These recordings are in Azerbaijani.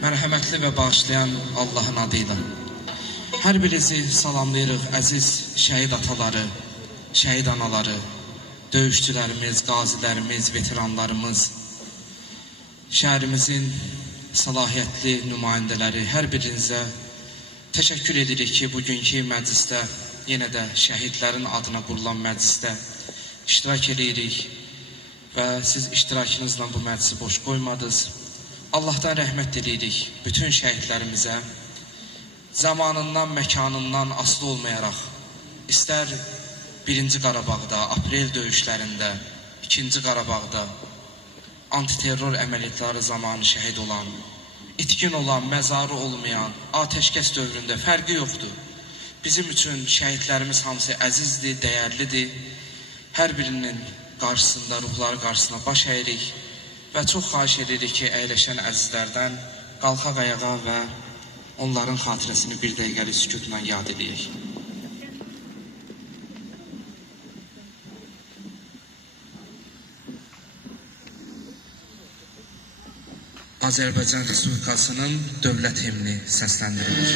Mərhəmətli və bağışlayan Allahın adıyla. Hər birinizi salamlayırıq əziz şəhid ataları, şəhid anaları, döyüşçülərimiz, qazilərimiz, veteranlarımız, şəhərimizin səlahiyyətli nümayəndələri, hər birinizə təşəkkür edirik ki, bugünkü məclisdə, yenə də şəhidlərin adına qurulan məclisdə iştirak edirik və siz iştirakınızla bu məclisi boş qoymadınız. Allahdan rəhmət diləyirik bütün şəhidlərimizə, zamanından, məkanından asılı olmayaraq, istər 1-ci Qarabağda, aprel döyüşlərində, 2-ci Qarabağda, antiterror əməliyyatları zamanı şəhid olan, itkin olan, məzarı olmayan, atəşkəs dövründə fərqi yoxdur. Bizim üçün şəhidlərimiz hamısı əzizdir, dəyərlidir. Hər birinin qarşısında, ruhları qarşısına baş əyirik və çox xahiş edirik ki, əyləşən əzizlərdən qalxaq ayağa və onların xatirəsini bir dəqiqəlik sükutla yad edək. Azərbaycan Respublikasının dövlət himni səsləndirilir.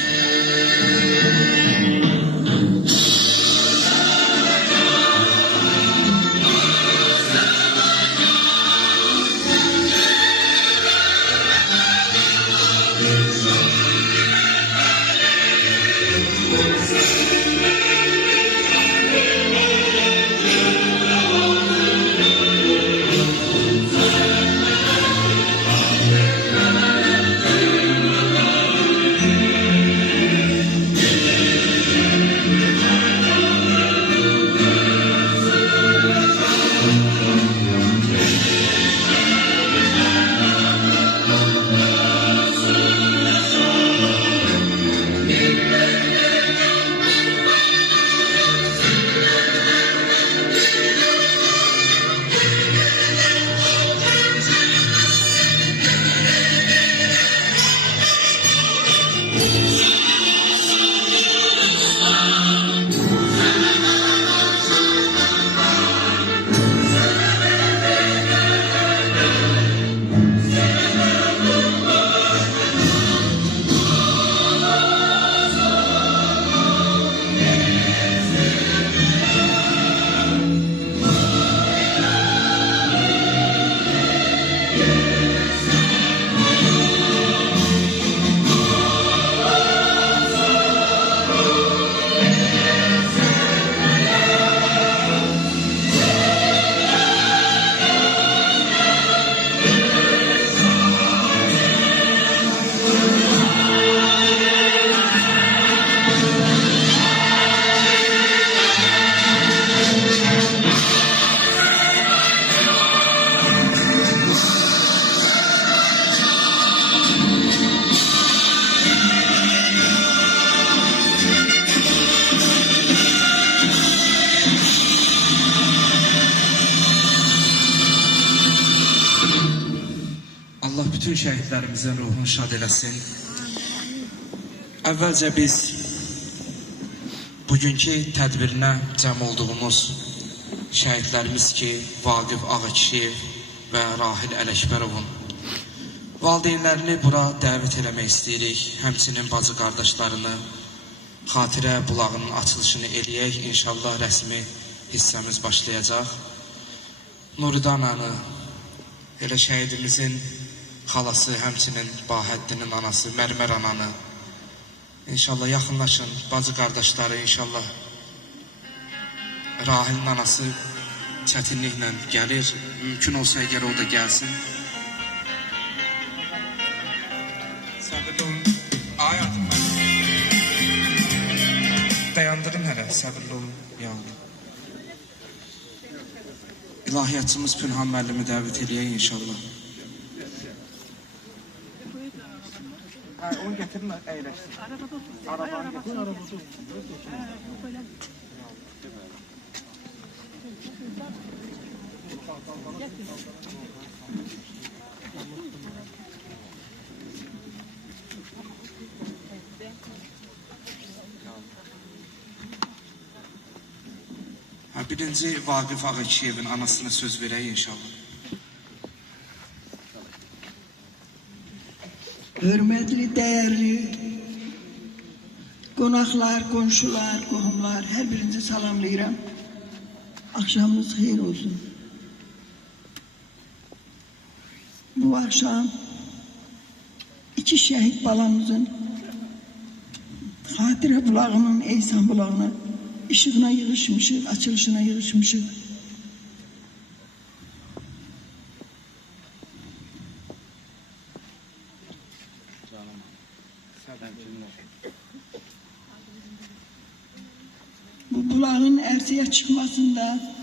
Allah bütün şəhidlərimizin ruhunu şad eləsin. Əvvəlcə biz bugünkü tədbirinə cəm olduğumuz şəhidlərimiz ki, Vaqif Ağakişiyev və Rahil Ələkbərovun valideynlərini bura dəvət eləmək istəyirik. Həmçinin bacı qardaşlarını, xatirə bulağının açılışını eləyək. İnşallah rəsmi hissəmiz başlayacaq. Nuridan anı, elə şəhidimizin xalası, həmçinin Bahəddinin anası, Mərmər ananı. İnşallah yaxınlaşın, bacı qardaşları, inşallah. Rahilin anası çətinliklə gəlir. Mümkün olsa əgər o da gəlsin. Səbirli olun. Hayatım ben. Dayandırın hələ, səbirli olun. Yandı. İlahiyyatçımız Pünhan müəllimi dəvət eləyək inşallah. Onu getirin, əyləşsin. Arabanı getirin, arabada. Birinci Vaqif Ağakişiyevin anasına söz verək inşallah. hürmetli, değerli konaklar, komşular, kohumlar, her birinizi salamlayıram. Akşamınız hayır olsun. Bu akşam iki şehit balamızın Hatire bulağının, Eysan bulağına, ışığına yığışmışık, açılışına yığışmışık. Bu bulağın erseye çıkmasında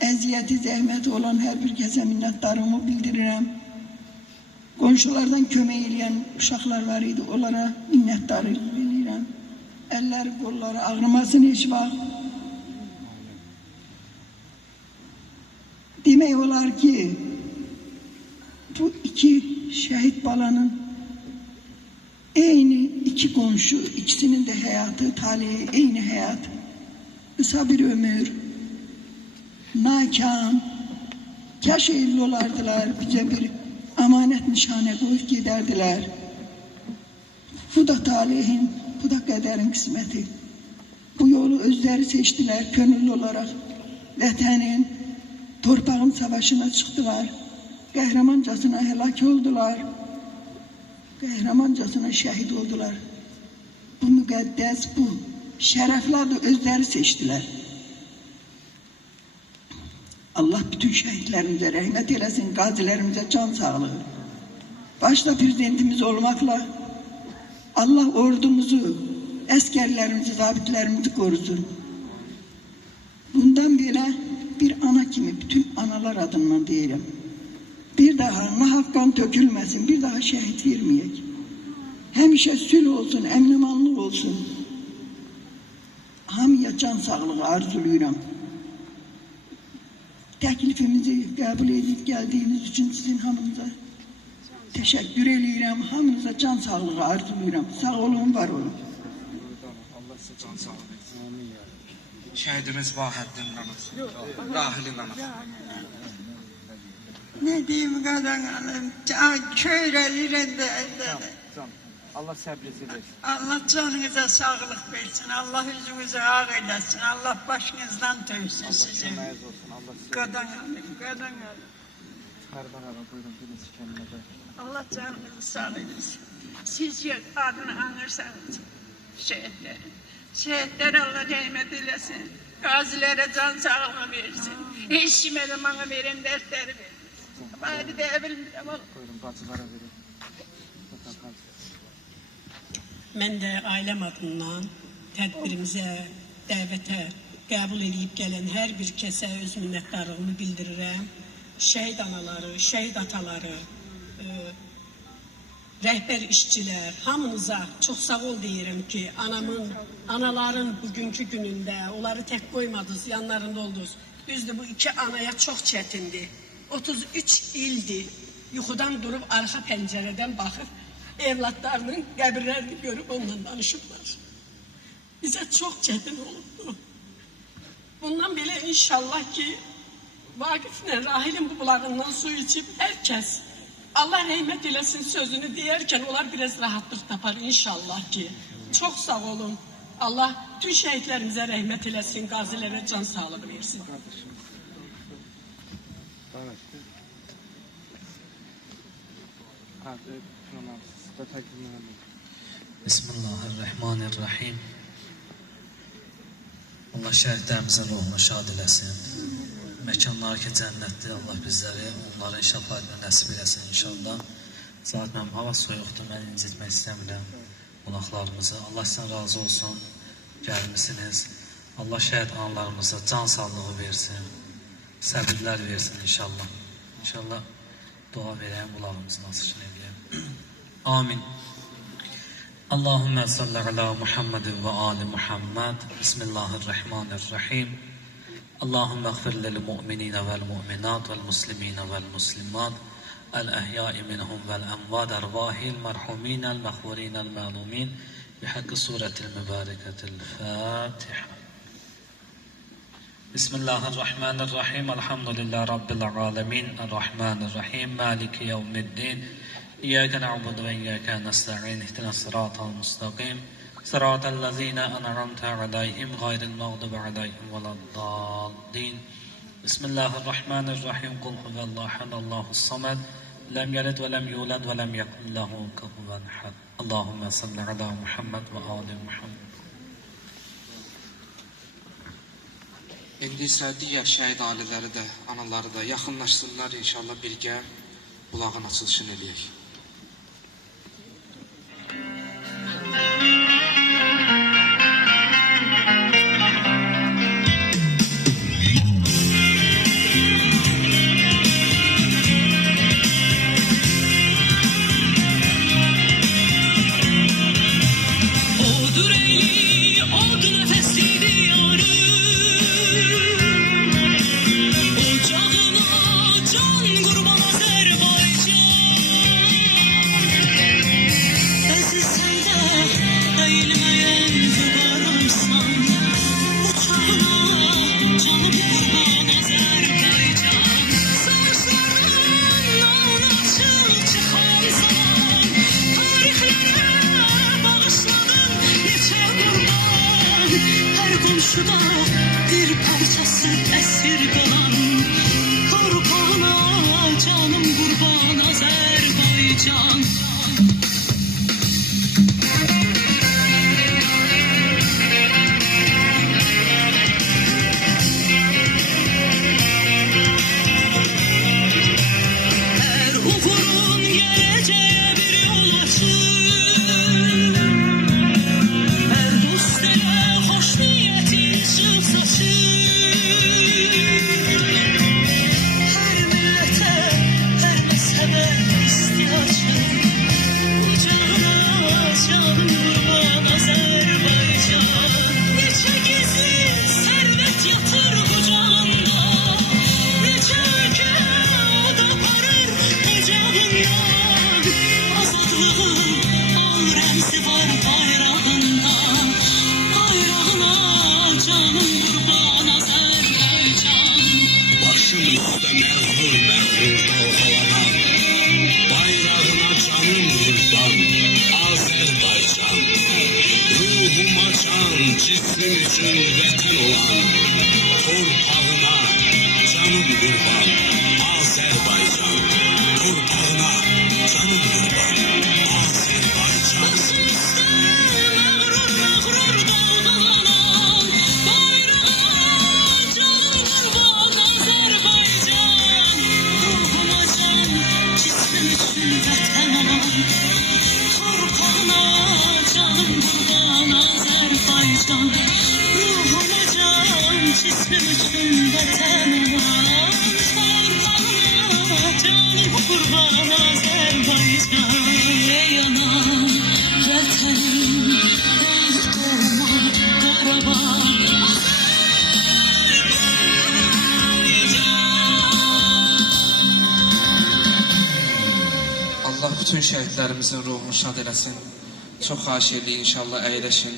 eziyeti, zahmeti olan her bir kese minnettarımı bildiririm. Komşulardan kömək edən uşaqlar var idi, onlara minnətdarlıq bilirəm. Əlləri, qolları ağrımasın heç vaxt. Demək olar ki, bu iki şəhid balanın eyni iki komşu, ikisinin de hayatı, talihi, eyni hayat. Kısa bir ömür, nakam, kaş evli olardılar, bize bir amanet nişane koyup giderdiler. Bu da talihin, bu da kaderin kısmeti. Bu yolu özleri seçtiler, gönüllü olarak. Vətənin, torpağın savaşına çıktılar. Qəhrəmancasına helak oldular. Qəhrəmancasına şehit oldular. Bu müqəddəs, bu şərəflər de özleri seçtiler. Allah bütün şehitlerimize rahmet eylesin, gazilerimize can sağlığı. Başta prezidentimiz olmakla Allah ordumuzu, askerlerimizi, zabitlerimizi korusun. Bundan böyle bir ana kimi bütün analar adından diyelim. Bir daha nahakkan tökülmesin, bir daha şehit vermeyek. Hemşe sül olsun, emnimanlık olsun. Hamıya can sağlığı arzuluyorum. Teklifimizi kabul edip geldiğiniz için sizin hamınıza teşekkür ediyorum. Hamınıza can sağlığı arzuluyorum. Sağ olun, var olun. Allah size can sağlığı versin. Şehidimiz Vahdettin Namaz, Rahil'in Namaz. Ne diyeyim kadın hanım, köylerinden de. Allah sabrınızı versin. Allah canınıza sağlık versin. Allah yüzünüzü ağ eylesin. Allah başınızdan tövsün sizi. Allah razı olsun. Allah size. Kadın hanım, kadın hanım. Harban ara buyurun biriniz kendine de. Allah canınızı sağ eylesin. Siz adını anırsanız şehitlerin. Şehitlere Allah rahmet eylesin. Gazilere can sağlığı versin. Eşime de bana verin, dertleri verin. Bari de evimde bak. Buyurun bacılara verin. Mən də ailəm adından tədbirimizə, dəvətə qəbul edib gələn hər bir kəsə öz minnətdarlığımı bildirirəm. Şəhid anaları, şəhid ataları, rəhbər işçilər, hamınıza çox sağ ol deyirəm ki, anaların bugünkü günündə onları tək qoymadınız, yanlarında oldunuz. Düzdür, bu iki anaya çox çətindir. 33 ildir yuxudan durub arxa pəncərədən baxır. Evlatlarının qəbirlərini görüb onunla danışıblar. Bizə çox çətin olubdu. Bundan belə inşallah ki, Vaqiflə Rahilin bu bulağından su içib hər kəs Allah rəhmət eləsin sözünü deyərkən onlar biraz rahatlıq tapar inşallah ki. Çox sağ olun. Allah tüm şəhidlərimizə rəhmət eləsin, qazilərə can sağlığı versin. Bismillahirrahmanirrahim. Allah şəhidlərimizin ruhunu şad eləsin. Məkanları ki cənnətdir, Allah bizləri onların şəfaətlə nəsib eləsin inşallah. Zaten mənim hava soyuqdur, mən incitmək istəmirəm qonaqlarımızı. Allah sizdən razı olsun, gəlmisiniz. Allah şəhid analarımıza can sağlığı versin, səbirlər versin inşallah. İnşallah dua verəyəm, qulağımızın açışını edəyəm. Amin. Allahümme salli ala Muhammed ve ali Muhammed. Bismillahirrahmanirrahim. Allahümme gfir lil mu'minina vel mu'minat vel muslimina vel muslimat. الأحياء منهم والأموات أرواح المرحومين المغفورين المعلومين بحق سورة المباركة الفاتحة. بسم الله الرحمن الرحيم الحمد لله رب العالمين الرحمن الرحيم مالك يوم الدين إياك نعبد وإياك نستعين اهدنا الصراط المستقيم صراط الذين أنعمت عليهم غير المغضوب عليهم ولا الضالين بسم الله الرحمن الرحيم قل هو الله أحد الله الصمد لم يلد ولم يولد ولم يكن له كفوا أحد اللهم صل على محمد وآل محمد. İndi isə digər şəhid ailələri də, anaları da yaxınlaşsınlar, inşallah birgə bulağın açılışını eləyək. Odur eyli, odur nefesiydi yarım. Ocağına can kurban Azerbaycan. Aziz sen de eğilmeyen fukaraysan. Ocağına canım kurban Azerbaycan. Saçların alın açıl çıkan zaman. Tarihlere bağışladın neçe kurban. Her komşuda bir parçası esir kalan. Kurbana canım kurban Azerbaycan. Her ufurun geleceğe bir yol açır. Her dost ele hoş niyetin ışık saçır. Her millete, her mezhebe ihtiyacım. Ocağına canım kurban Azerbaycan. Neçe gizli servet yatır kucağında. Neçe ülke o da parır ocağında. Azadlığın al remzi var bayrağında. Bayrağına canım kurban Azerbaycan. Başım üstte mehur mehur dalgalanan, bayrağına canım kurban Azerbaycan. Ruhuma can, cismim için vətən olan, torpağına canım kurban Azerbaycan. Torpağına canım kurban Azerbaycan. Başım üstte mağrur mağrur dalgalanan, bayrağına canım kurban Azerbaycan. Ruhuma can, cismim için vətən olan, torpağına canım kurban Azerbaycan. Ruhuma can, cismim için vətən olan, torpağına canım kurban Azerbaycan. Ey anam, vətənim, ey doğma Qarabağ. Allah bütün şəhidlərimizin ruhunu şad eləsin. Çox xahiş eləyin, inşallah əyləşin.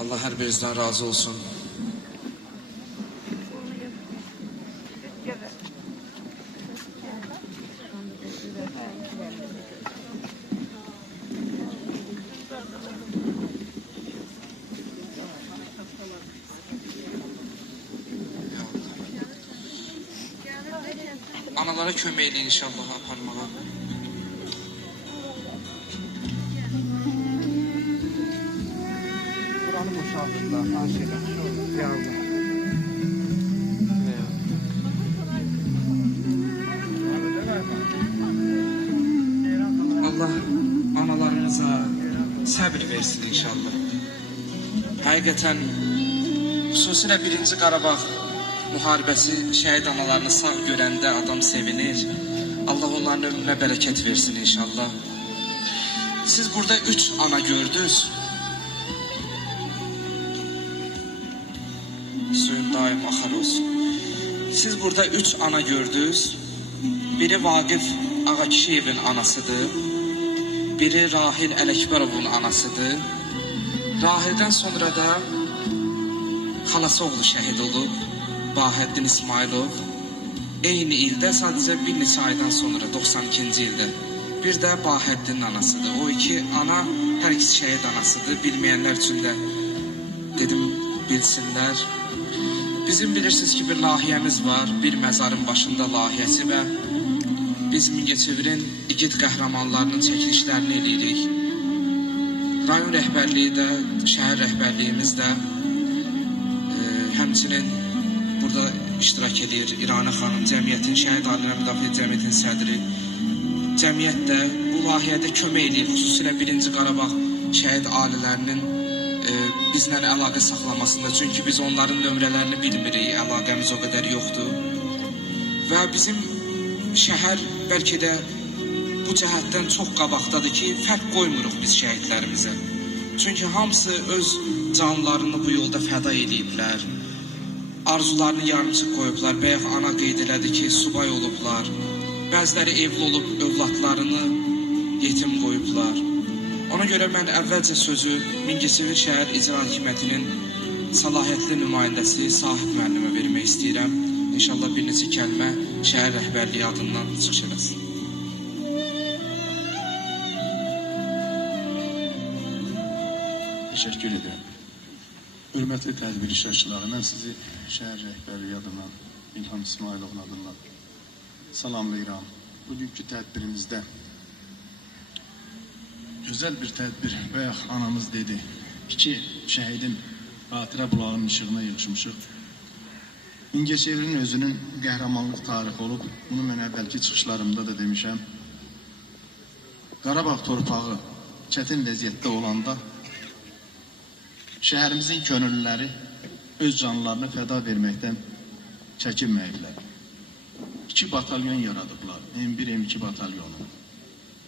Allah hər birinizdən razı olsun. Analara kömək eləyin inşallah aparmağa. Buranı boşaldırdılar. Aşağıdan. Şu yavrum. Allah analarımıza səbir versin inşallah. Həqiqətən xüsusilə 1-ci Qarabağ müharibəsi şəhid analarını sağ görəndə adam sevinir. Allah onların ömrünə bərəkət versin inşallah. Siz burada 3 ana gördünüz. Suyun daim axar olsun. Siz burada 3 ana gördünüz. Biri Vaqif Ağakişiyevin anasıdır. Biri Rahil Ələkbərovun anasıdır. Rahildən sonra da xalası oğlu şəhid olub. Bahəddin İsmailov. Eyni ildə sadəcə bir neçə aydan sonra 92-ci ildə bir də Bahəddinin anasıdır. O iki ana hər ikisi şəhid anasıdır. Bilməyənlər üçün də dedim bilsinlər. Bizim bilirsiniz ki bir layihəmiz var, bir məzarın başında layihəsi və biz Mingəçevirin igid qəhrəmanlarının çəkilişlərini eləyirik. Rayon rəhbərliyi də, şəhər rəhbərliyimiz də həmçinin burada iştirak edir. İrana xanım, cəmiyyətin, Şəhid Ailələr Müdafiə Cəmiyyətinin sədri, cəmiyyət də bu layihədə kömək edir. Xüsusilə 1-ci Qarabağ şəhid ailələrinin bizlə əlaqə saxlamasında. Çünki biz onların nömrələrini bilmirik, əlaqəmiz o qədər yoxdur. Və bizim şəhər bəlkə də bu cəhətdən çox qabaqdadır ki, fərq qoymuruq biz şəhidlərimizə. Çünki hamısı öz canlarını bu yolda fəda ediblər. Arzularını yarımçıq qoyublar. Bayaq ana qeyd elədi ki, subay olublar. Bəziləri evli olub övladlarını yetim qoyublar. Ona görə mən əvvəlcə sözü Mingəçevir şəhər icra hakimiyyətinin səlahiyyətli nümayəndəsi Sahib müəllimə vermək istəyirəm. İnşallah bir neçə kəlmə şəhər rəhbərliyi adından çıxış eləsin. Teşekkür ederim. Hürmetli tədbir iştirakçıları, mən sizi şəhər rəhbərliyi adından, İlham İsmailovun adından salamlayıram. Bugünkü tədbirimizdə güzel bir tədbir, bayaq anamız dedi, 2 şəhidin xatirə bulağının işığına yığışmışıq. Mingəçevirin özünün qəhrəmanlıq tarixi olub, bunu mən əvvəlki çıxışlarımda da demişəm. Qarabağ torpağı çətin vəziyyətdə olanda şəhərimizin könüllüləri öz canlarını fəda verməkdən çəkinməyiblər. 2 batalyon yaradıblar, M1, M2 batalyonu.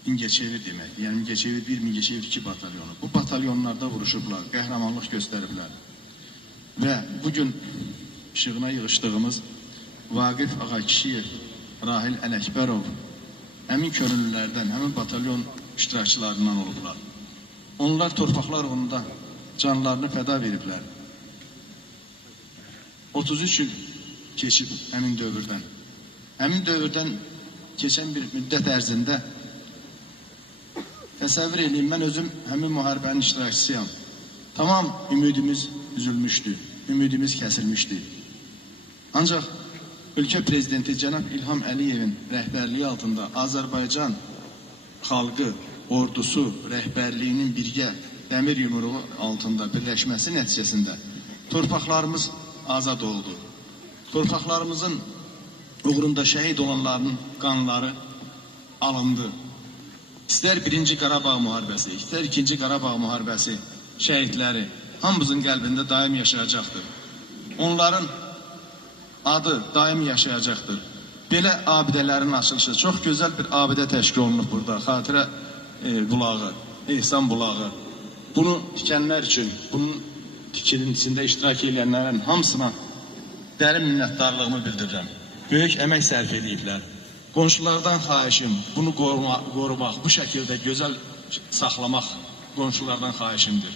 Mingəçevir deməkdir, yəni Mingəçevir 1, Mingəçevir 2 batalyonu. Bu batalyonlarda vuruşublar, qəhrəmanlıq göstəriblər. Və bugün işığına yığışdığımız Vaqif Ağakişiyev, Rahil Ələkbərov həmin könüllülərdən, həmin batalyon iştirakçılarından olublar. Onlar torpaqlar uğrunda canlarını fəda veriblər. 33 il keçib həmin dövrdən. Həmin dövrdən keçən bir müddət ərzində təsəvvür edeyim, mən özüm həmin müharibənin iştirakçısıyam. Tamam ümidimiz üzülmüşdü, ümidimiz kəsilmişdi. Ancaq ölkə prezidenti cənab İlham Əliyevin rəhbərliyi altında Azərbaycan xalqı, ordusu rəhbərliyinin birgə dəmir yumruğu altında birləşməsi nəticəsində torpaqlarımız azad oldu. Torpaqlarımızın uğrunda şəhid olanların qanları alındı. İstər 1-ci Qarabağ müharibəsi, istər 2-ci Qarabağ müharibəsi şəhidləri hamımızın qəlbində daim yaşayacaqdır. Onların adı daim yaşayacaqdır. Belə abidələrin açılışı, çox gözəl bir abidə təşkil olunub burada. Xatirə bulağı, ehsan bulağı. Bunu tikənlər üçün, bunun tikilintisində iştirak edənlərin hamısına dərin minnətdarlığımı bildirirəm. Böyük əmək sərf ediblər. Qonşulardan xahişim, bunu qorumaq, bu şəkildə gözəl saxlamaq qonşulardan xahişimdir.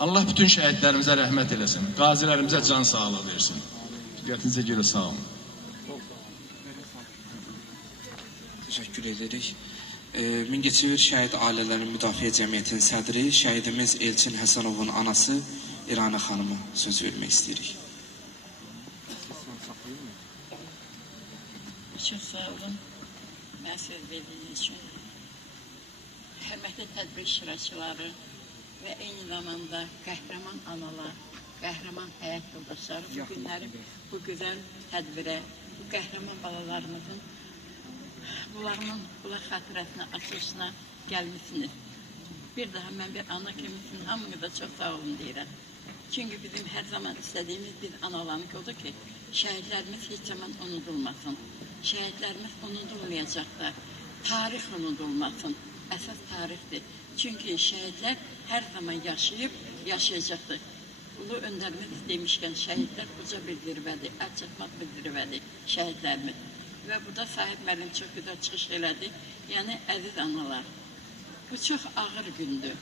Allah bütün şəhidlərimizə rəhmət eləsin, qazilərimizə can sağlığı versin. Diqqətinizə görə sağ olun. Teşekkür edirik. Mingəçevir Şəhid Ailələri Müdafiə Cəmiyyətinin sədri, şəhidimiz Elçin Həsənovun anası İrana xanıma söz vermək istəyirik. Çok sağ olun. Mən söz verdiyiniz için. Hörmətli tədbir iştirakçıları və eyni zamanda qəhrəman analar, qəhrəman həyat yoldaşları bu günləri bu gözəl tədbirə, bu qəhrəman balalarımızın bunların xatirəsinə, açılışına gəlmişsiniz. Bir daha mən bir ana kimisinin hamınıza çox sağ olun deyirəm. Çünki bizim hər zaman istədiyimiz bir analarlık odur ki, şəhidlərimiz heç zaman unudulmasın. Şəhidlərimiz unudulmayacaqlar. Tarix unudulmasın. Əsas tarixdir. Çünki şəhidlər hər zaman yaşayıb, yaşayacaqdır. Ulu öndərimiz demişkən, şəhidlər uca bir zirvədir, əlçatmaz bir zirvədir şəhidlərimiz. Və burada Sahib müəllim çox gözəl çıxış elədi. Yəni, əziz analar, bu çox ağır gündür.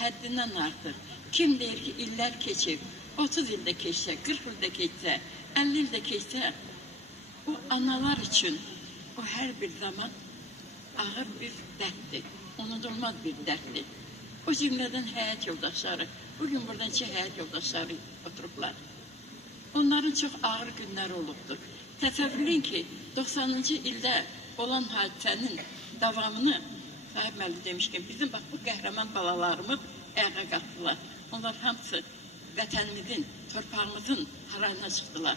Həddindən artıq. Kim deyir ki, illər keçib, 30 ildə keçsə, 40 ildə keçsə, 50 ildə keçsə, o analar üçün o hər bir zaman ağır bir dərddir, unudulmaz bir dərddir. O cümlədən həyat yoldaşları, bugün burada 2 həyat yoldaşları oturublar. Onların çox ağır günləri olubdur. Təsəvvürləyin ki, 90-cı ildə olan hadisənin davamını, Sahib müəllim demişkən, bizim bax bu qəhrəman balalarımız ayağa qalxdılar. Onlar hamısı vətənimizin, torpağımızın harayına çıxdılar.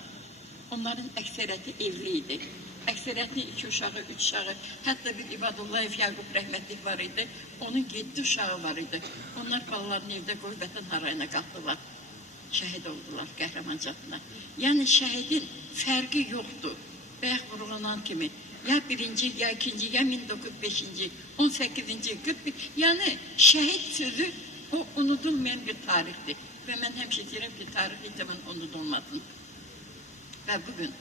Onların əksəriyyəti evli idi. Əksəriyyəti 2 uşağı, 3 uşağı, hətta bir İbadullayev Yaqub rəhmətlik var idi. Onun 7 uşağı var idi. Onlar balalarını evdə qoyub vətən harayına qalxdılar. Şəhid oldular qəhrəmancasına. Yəni şəhidin fərqi yoxdur. Bayaq vurğulanan kimi. Ya 1-ci, ya 2-ci, ya 1905-ci, 18-ci, 41. Yəni şəhid sözü o unudulmayan bir tarixdir. Və mən həmişə deyirəm ki, tarix heç zaman unudulmasın. Və bugün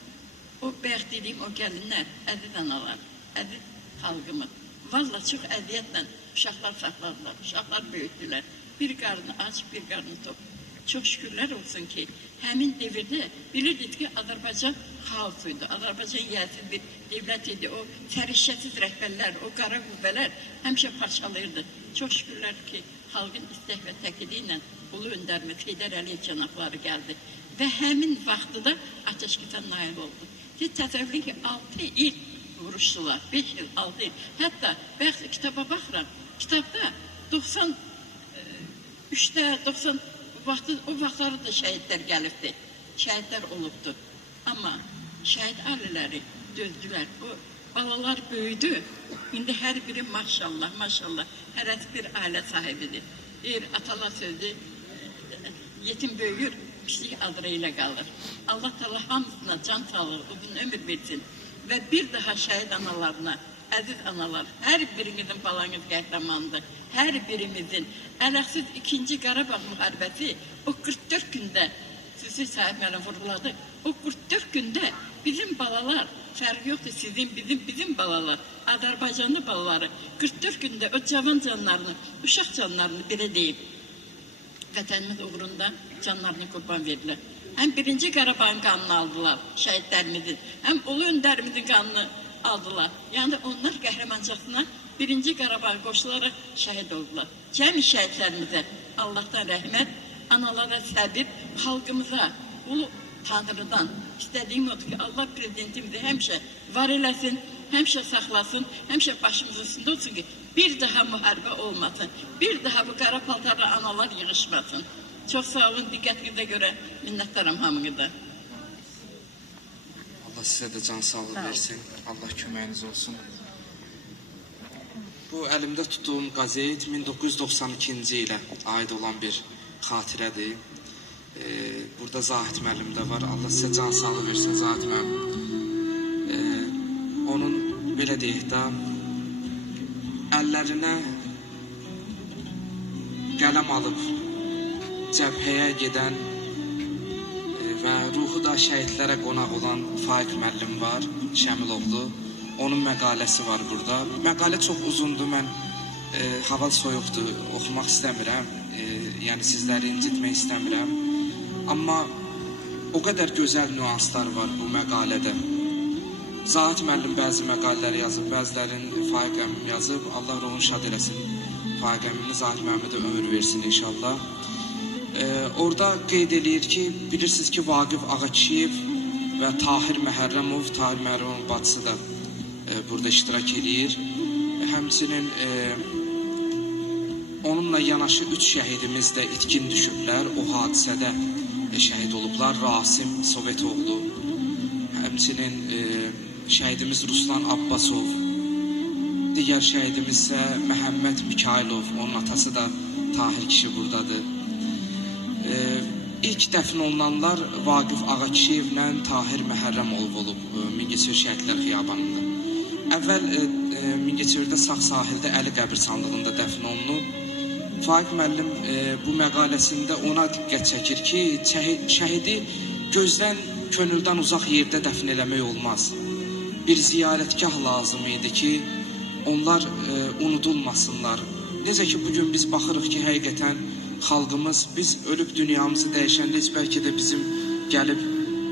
o bayaq dediyim o gəlinlər, əziz analar, əziz xalqımız, valla çox əziyyətlə uşaqlar saxladılar, uşaqlar böyütdülər. Bir qarnı aç, bir qarnı tok. Çox şükürlər olsun ki, həmin devirdə bilirdik ki, Azərbaycan xaosuydu. Azərbaycan yiyəsiz bir devlət idi. O sərişəsiz rəhbərlər, o qara qüvvələr həmişə parçalayırdı. Çox şükürlər ki, xalqın istək və təkidi ilə Ulu Öndərimiz Heydər Əliyev cənabları gəldi. Və həmin vaxtda atəşkəsə nail oldu. Siz təsəvvürləyin ki, 6 il vuruşdular, 5 il, 6 il. Hətta bəxi kitaba baxıram, kitabda 93-də, 90 o vaxtları da şəhidlər gəlibdi, şəhidlər olubdu. Amma şəhid ailələri dözdülər, o balalar böyüdü. İndi hər biri maşallah, maşallah, hərəsi bir ailə sahibidir. Deyir, atalar sözü, yetim böyür, pislik adırı ilə qalır. Allah təala hamısına can sağlığı, uzun ömür versin. Və bir daha şəhid analarına, əziz analar, hər birinizin balanız qəhrəmandır. Hər birimizin ələxsiz 2-ci Qarabağ müharibəsi o 44 gündə, sizi Sahib müəllim vurguladı, o 44 gündə bizim balalar, fərqi yoxdur sizin, bizim balalar, Azərbaycanlı balaları 44 gündə o cavan canlarını, uşaq canlarını belə deyib, vətənimiz uğrunda canlarını qurban verirlər. Həm 1-ci Qarabağın qanını aldılar şəhidlərimizin, həm Ulu Öndərimizin qanını aldılar. Yəni onlar qəhrəmancasına 1-ci Qarabağa qoşularaq şəhid oldular. Cəmi şəhidlərimizə Allahdan rəhmət, analara səbir, xalqımıza, ulu Tanrıdan istədiyim odur ki, Allah prezidentimizi həmişə var eləsin, həmişə saxlasın, həmişə başımız üstündə olsun ki, bir daha müharibə olmasın, bir daha bu qara paltarlı analar yığışmasın. Çox sağ olun, diqqətinizə görə minnətdaram hamınıza. Allah sizə də can sağlığı versin, Allah köməyiniz olsun. Bu əlimdə tutduğum qazet 1992-ci ilə aid olan bir xatirədir. Burada Zahid müəllim də var. Allah sizə can sağlığı versin Zahid müəllim. Onun belə deyək də əllərinə qələm alıb cəbhəyə gedən və ruhu da şəhidlərə qonaq olan Faiq müəllim var, Şəmiloğlu. Onun məqaləsi var burada. Məqalə çox uzundur, mən hava soyuqdur, oxumaq istəmirəm, yəni sizləri incitmək istəmirəm. Amma o qədər gözəl nüanslar var bu məqalədə. Zahid müəllim bəzi məqalələri yazıb, bəzilərini Faiq əmim yazıb. Allah ruhunu şad eləsin. Faiq əmimini Zahid müəllimə də ömür versin inşallah. Orada qeyd eləyir ki, bilirsiniz ki, Vaqif Ağakişiyev və Tahir Məhərrəmov, Tahir Məhərrəmovun bacısı da burada iştirak edir. Həmçinin onunla yanaşı 3 şəhidimiz də itkin düşüblər. O hadisədə şəhid olublar. Rasim Sovetoğlu, həmçinin şəhidimiz Ruslan Abbasov, digər şəhidimiz isə Məhəmməd Mikailov, onun atası da Tahir kişi buradadır. İlk dəfn olunanlar Vaqif Ağakişiyevlə Tahir Məhərrəmov olub Mingəçevir Şəhidlər Xiyabanında. Əvvəl Mingəçevirdə sağ sahildə Əli qəbirstanlığında dəfn olunub. Faiq müəllim bu məqaləsində ona diqqət çəkir ki, şəhidi gözdən, könüldən uzaq yerdə dəfn eləmək olmaz. Bir ziyarətgah lazım idi ki, onlar unudulmasınlar. Necə ki, bugün biz baxırıq ki, həqiqətən xalqımız, biz ölüb dünyamızı dəyişəndə heç bəlkə də bizim gəlib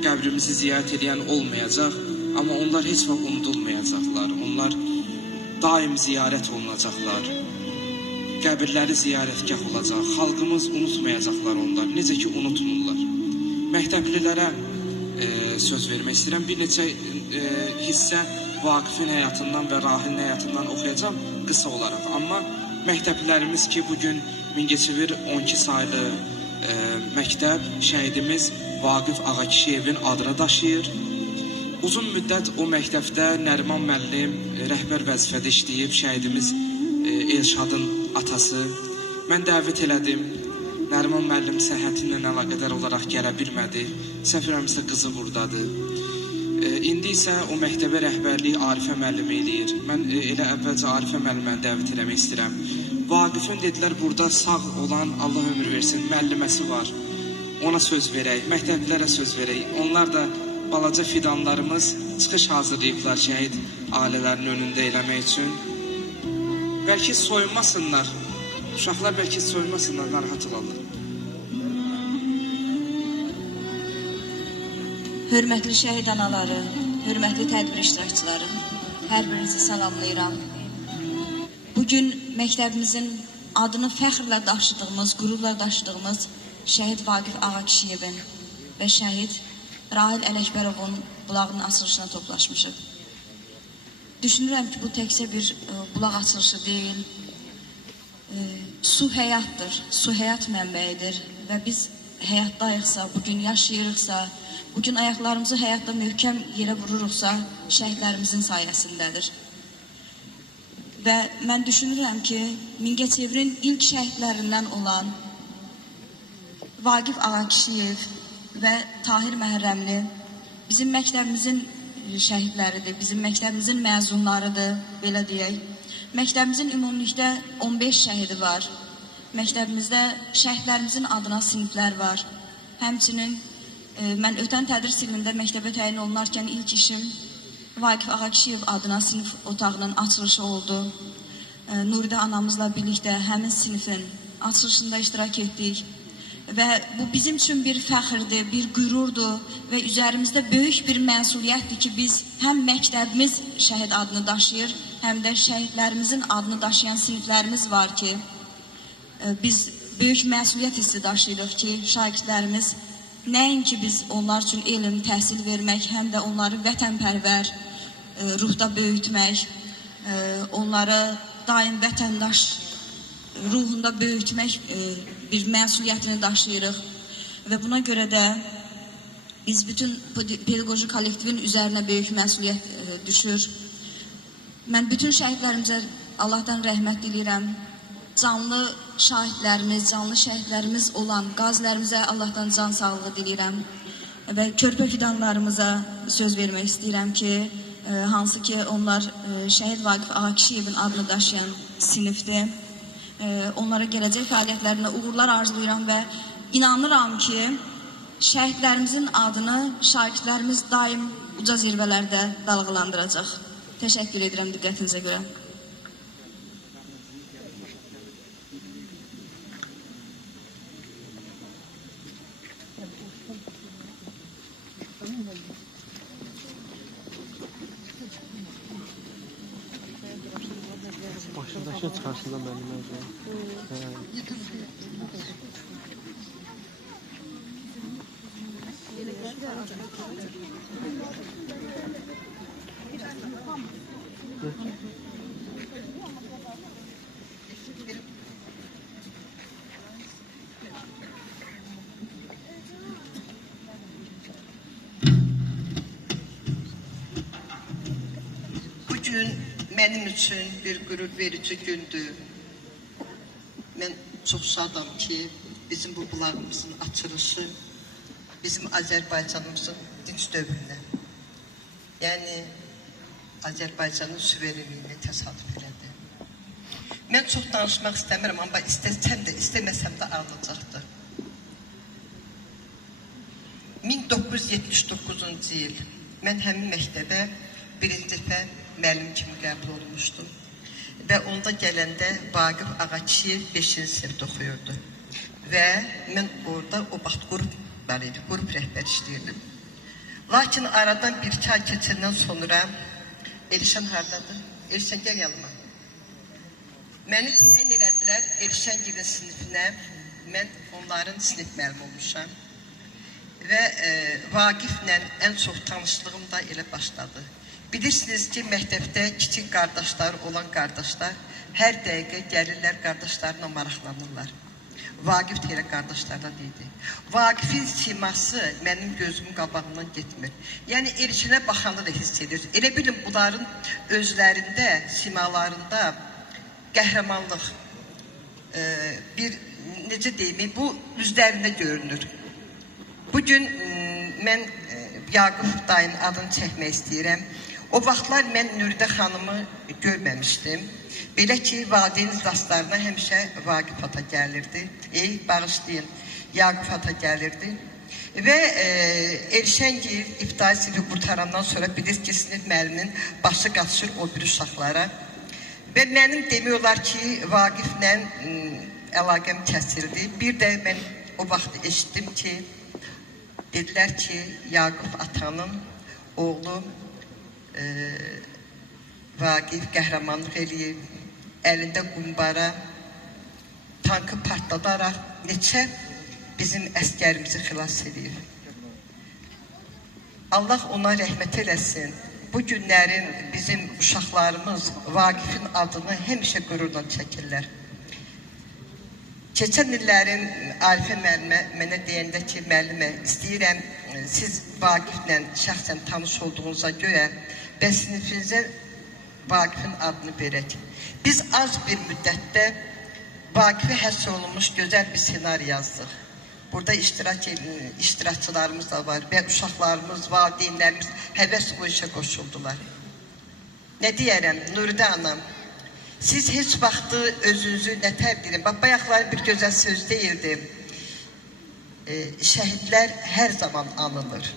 qəbrimizi ziyarət edən olmayacaq. Amma onlar heç vaxt unudulmayacaqlar. Onlar daim ziyarət olunacaqlar. Qəbirləri ziyarətgah olacaq. Xalqımız unutmayacaqlar onlar. Necə ki unutmurlar. Məktəblilərə söz vermək istəyirəm. Bir neçə hissə Vaqifin həyatından və Rahilin həyatından oxuyacağım qısa olaraq. Amma məktəblərimiz ki, bugün Mingəçevir 12 saylı məktəb şəhidimiz Vaqif Ağakişiyevin adını daşıyır. Uzun müddət o məktəbdə Nəriman müəllim rəhbər vəzifədə işləyib, şəhidimiz Elşadın atası. Mən dəvət elədim. Nəriman müəllim səhhətinlə əlaqədar olaraq gələ bilmədi. Səhv eləmirəmsə qızı burdadır. İndi isə o məktəbə rəhbərliyi Arifə müəllim eləyir. Mən elə əvvəlcə Arifə müəllimə dəvət eləmək istəyirəm. Vaqifin dedilər burada sağ olan, Allah ömür versin, müəlliməsi var. Ona söz verək, məktəblilərə söz verək. Onlar da balaca fidanlarımız çıxış hazırlayıblar şəhid ailələrinin önündə eləmək üçün. Bəlkə soyunmasınlar, uşaqlar bəlkə soyunmasınlar, narahat olarlar. Hörmətli şəhid anaları, hörmətli tədbir iştirakçıları, hər birinizi salamlayıram. Bugün məktəbimizin adını fəxrlə daşıdığımız, qürurla daşıdığımız şəhid Vaqif Ağakişiyevin və şəhid Rahil Ələkbərovun bulağının açılışına toplaşmışıq. Düşünürəm ki, bu təkcə bir bulaq açılışı deyil, su həyatdır, su həyat mənbəyidir və biz həyatdayıqsa, bugün yaşayırıqsa, bugün ayaqlarımızı həyatda möhkəm yerə vururuqsa, şəhidlərimizin sayəsindədir. Və mən düşünürəm ki, Mingəçevirin ilk şəhidlərindən olan Vaqif Ağakişiyev və Tahir Məhərrəmli bizim məktəbimizin şəhidləridir, bizim məktəbimizin məzunlarıdır, belə deyək. Məktəbimizin ümumilikdə 15 şəhidi var. Məktəbimizdə şəhidlərimizin adına siniflər var. Həmçinin mən ötən tədris ilində məktəbə təyin olunarkən ilk işim Vaqif Ağakişiyev adına sinif otağının açılışı oldu. Nuridə anamızla birlikdə həmin sinifin açılışında iştirak etdik. Və bu bizim üçün bir fəxrdir, bir qürurdur və üzərimizdə böyük bir məsuliyyətdir ki, biz həm məktəbimiz şəhid adını daşıyır, həm də şəhidlərimizin adını daşıyan siniflərimiz var ki, biz böyük məsuliyyət hissi daşıyırıq ki, şagirdlərimiz nəinki biz onlar üçün elm, təhsil vermək, həm də onları vətənpərvər ruhda böyütmək, onları daim vətəndaş ruhunda böyütmək bir məsuliyyətini daşıyırıq və buna görə də biz bütün pedaqoji kollektivin üzərinə böyük məsuliyyət düşür. Mən bütün şəhidlərimizə Allahdan rəhmət diləyirəm. Canlı şahidlərimiz, canlı şəhidlərimiz olan qazilərimizə Allahdan can sağlığı diləyirəm və körpə fidanlarımıza söz vermək istəyirəm ki, hansı ki onlar şəhid Vaqif Ağakişiyevin adını daşıyan sinifdir. Onlara gələcək fəaliyyətlərinə uğurlar arzulayıram və inanıram ki, şəhidlərimizin adını şagirdlərimiz daim uca zirvələrdə dalğalandıracaq. Təşəkkür edirəm diqqətinizə görə. Başındakı çıxarsın da mənim özüm. Bugün mənim üçün bir qürur verici gündür. Mən çox şadam ki, bizim bu bulağımızın açılışı bizim Azərbaycanımızın dinç dövrünə, yəni Azərbaycanın suverenliyini təsadüf elədi. Mən çox danışmaq istəmirəm, amma istəsəm də, istəməsəm də alınacaqdır. 1979-cu il mən həmin məktəbə birinci dəfə müəllim kimi qəbul olmuşdum. Və onda gələndə Vaqif Ağakişiyev 5-ci sinifdə oxuyurdu. Və mən orada o vaxt qrup var idi, qrup rəhbər işləyirdim. Lakin aradan bir-iki ay keçəndən sonra Elşən hardadır? Elşən gəl yanıma. Məni təyin elədilər Elşəngilin sinifinə. Mən onların sinif müəllimi olmuşam. Və Vaqiflə ən çox tanışlığım da elə başladı. Bilirsiniz ki, məktəbdə kiçik qardaşları olan qardaşlar hər dəqiqə gəlirlər, qardaşlarına maraqlanırlar. Vaqif də elə qardaşlardan idi. Vaqifin siması mənim gözümün qabağından getmir. Yəni Elçinə baxanda da hiss edir. Elə bilin bunların özlərində, simalarında qəhrəmanlıq, bir necə deyim, bu üzlərində görünür. Bugün mən Yaqub dayın adını çəkmək istəyirəm. O vaxtlar mən Nuridə xanımı görməmişdim. Belə ki, valideyn iclaslarına həmişə Vaqif ata gəlirdi. Bağışlayın, Yaqub ata gəlirdi. Və Elşəngil ibtidai sinifi qurtarandan sonra bilir ki, sinif müəlliminin başı qaçışır o bir uşaqlara. Və mənim demək olar ki, Vaqiflə əlaqəm kəsildi. Bir də mən o vaxt eşitdim ki, dedilər ki, Yaqub atanın oğlu Vaqif qəhrəmanlıq eləyib, əlində qumbara, tankı partladaraq neçə bizim əskərimizi xilas edib. Allah ona rəhmət eləsin. Bu günlərin bizim uşaqlarımız Vaqifin adını həmişə qürurla çəkirlər. Keçən illərin Arifə müəllimə mənə deyəndə ki, müəllimə, istəyirəm siz Vaqiflə şəxsən tanış olduğunuza görə və sinifinizə Vaqifin adını verək. Biz az bir müddətdə Vaqifə həsr olunmuş gözəl bir senari yazdıq. Burada iştirakçılarımız da var və uşaqlarımız, valideynlərimiz həvəs bu işə qoşuldular. Nə deyərəm, Nuridə anam, siz heç vaxtı özünüzü nətər bilin. Bayaqlar bir gözəl söz deyildi. Şəhidlər hər zaman anılır.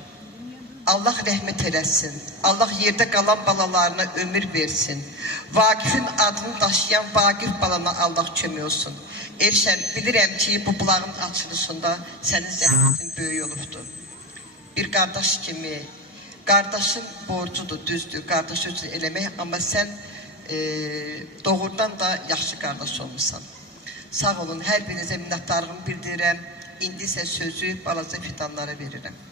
Allah rəhmət eləsin. Allah yerdə qalan balalarına ömür versin. Vaqifin adını daşıyan Vaqif balana Allah kömək olsun. Elşən, bilirəm ki, bu bulağın açılışında sənin zəhmətin böyük olubdur. Bir qardaş kimi, qardaşın borcudur, düzdür, qardaş üçün eləmək, amma sən doğrudan da yaxşı qardaş olmuşsan. Sağ olun, hər birinizə minnətdarlığımı bildirirəm. İndi isə sözü balaca fidanlara verirəm.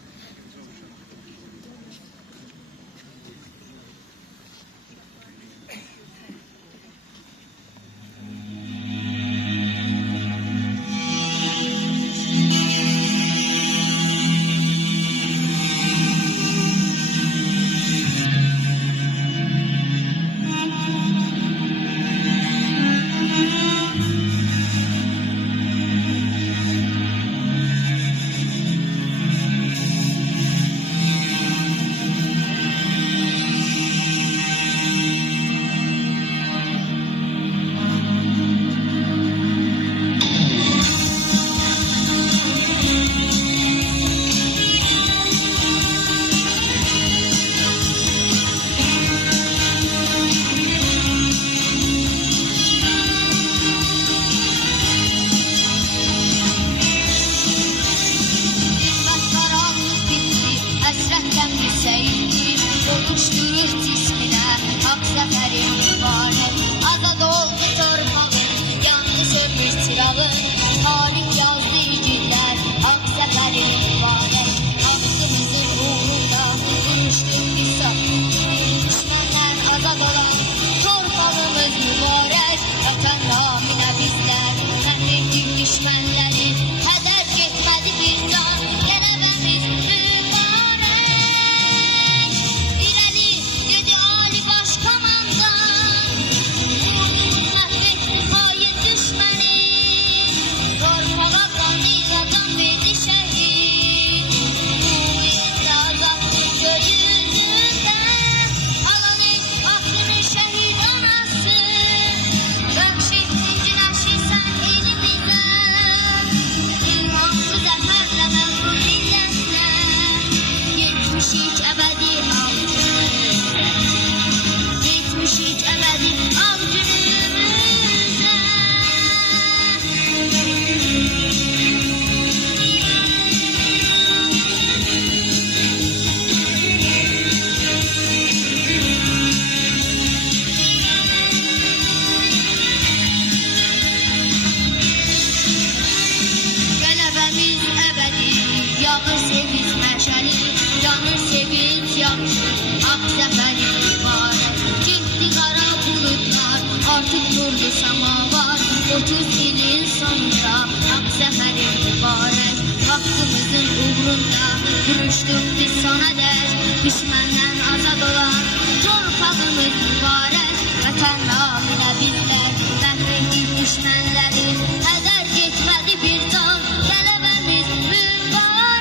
Yanır sevinç məşəli, yanır sevinç yaxşı, Ak zəfərin mübarək. Getdi qara buludlar, artıq durdu samavar, 30 ilin sonra Ak zəfərin mübarək. Haqqımızın uğrunda vuruşduq biz sona dək, düşməndən azad olan torpağımız mübarək. Vətən naminə bizlər məhv etdik düşmənləri, hədər getmədi bir tam, qələbəmiz mübarək.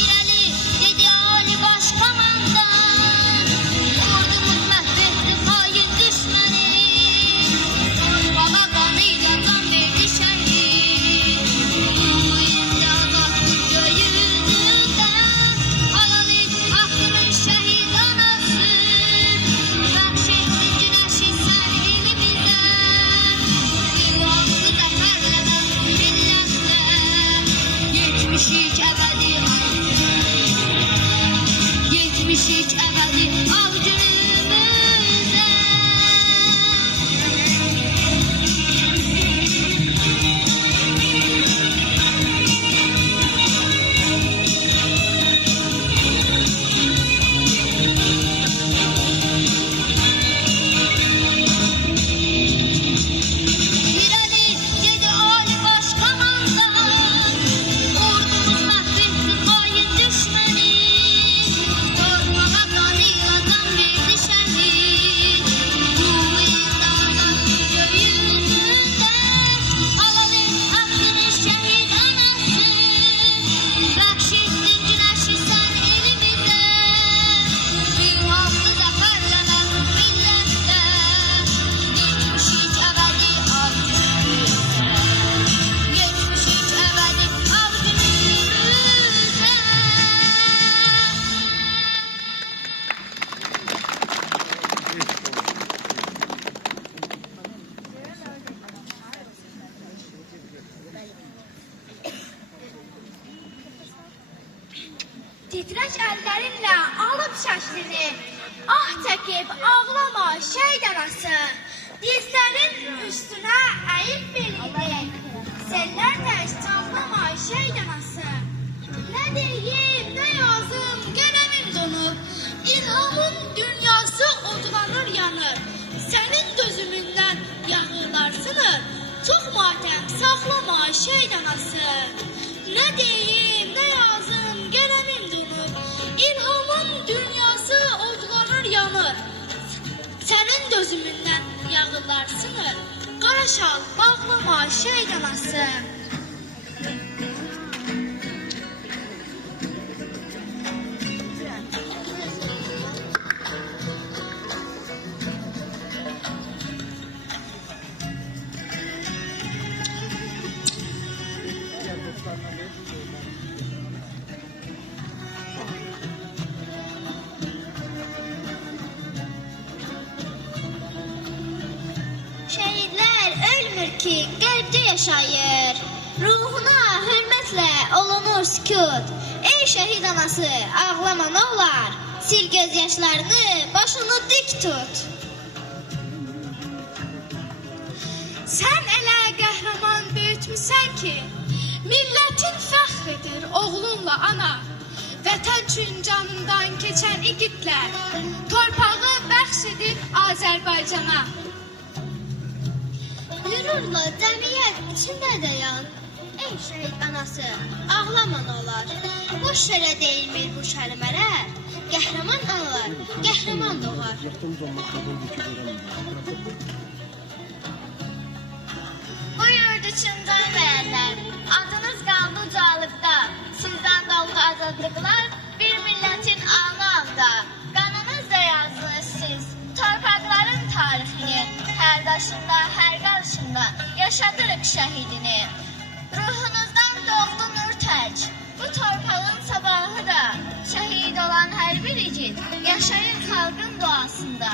İrəli dedi Ali Baş Komandan, ordumuz məhv etdi xain düşməni, torpağa qanıyla can verdi şəhid. Ruhunda azadlıq göyüzündə, halalı haqqının şəhid anası, bəxş etsin günəşi sən elimizə, İlhamlı zəfərlənən millətlə, yetmişik əbədi yetmişik əbədi ağ günümüzə. İrəli dedi Ali Baş Komandan, ordumuz məhv etdi xain düşməni, torpağa qanıyla can verdi şəhid. Ruhunda azadlıq göyüzündə, halalı haqqının şəhid anası, bəxş etdin günəşi sən elimizə, İlhamlı zəfərlənən millətlə, yetmişik əbədi ağ günümüzə, yetmişik əbədi ağ günümüzə. Titrək əllərinlə alıb şəklini, ah çəkib ağlama şəhid anası. Dizlərin üstünə əyib belini, sellər tək canlama şəhid anası. Nə deyim, nə yazım, qələmim donub, İlhamın dünyası odlanır yanır, sənin dözümündən yağırlar sınır, çox matəm saxlama şəhid anası. Nə deyim, nə yazım, qələmim donub, İlhamın dünyası odlanır yanır, sənin dözümündən yağırlar sınır, qara şal bağlama şəhid anası. Şəhidlər ölmür ki, qəlbdə yaşayır, ruhuna hörmətlə olunur sükut. Ey şəhid anası, ağlama nə olar, sil göz yaşlarını, başını dik tut. Sən elə qəhrəman böyütmüsən ki, millətin fəxridir oğlunla ana. Vətən üçün canından keçən igidlər, torpağı bəxş edib Azərbaycana. Qürurla cəmiyyət içində dayan, ey şəhid anası, ağlama nə olar. Boş yerə deyilmir bu kəlmələr, qəhrəman analar, qəhrəman doğar. Bu yurd üçün can verənlər, adınız qaldı ucalıqda, sizdən dalğı azadlıqlar, bir millətin anı anda. Qanınızla yazdınız siz, torpaqların tarixini, hər daşında, hər qarşında yaşadırıq şəhidini. Ruhunuzdan doğdu nur tək, bu torpağın sabahı da, şəhid olan hər bir igid yaşayır xalqın duasında.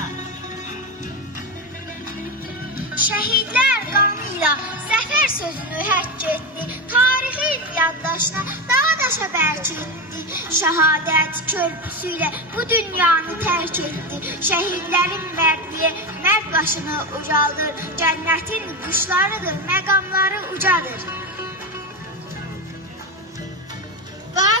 Şəhidlər qanıyla zəfər sözünü həkk etdi, tarixin yaddaşına dağa daşa bərk etdi. Şəhadət körpüsü ilə bu dünyanı tərk etdi. Şəhidlərin mərdiyə mərd başını ucaldır, cənnətin quşlarıdır, məqamları ucadır.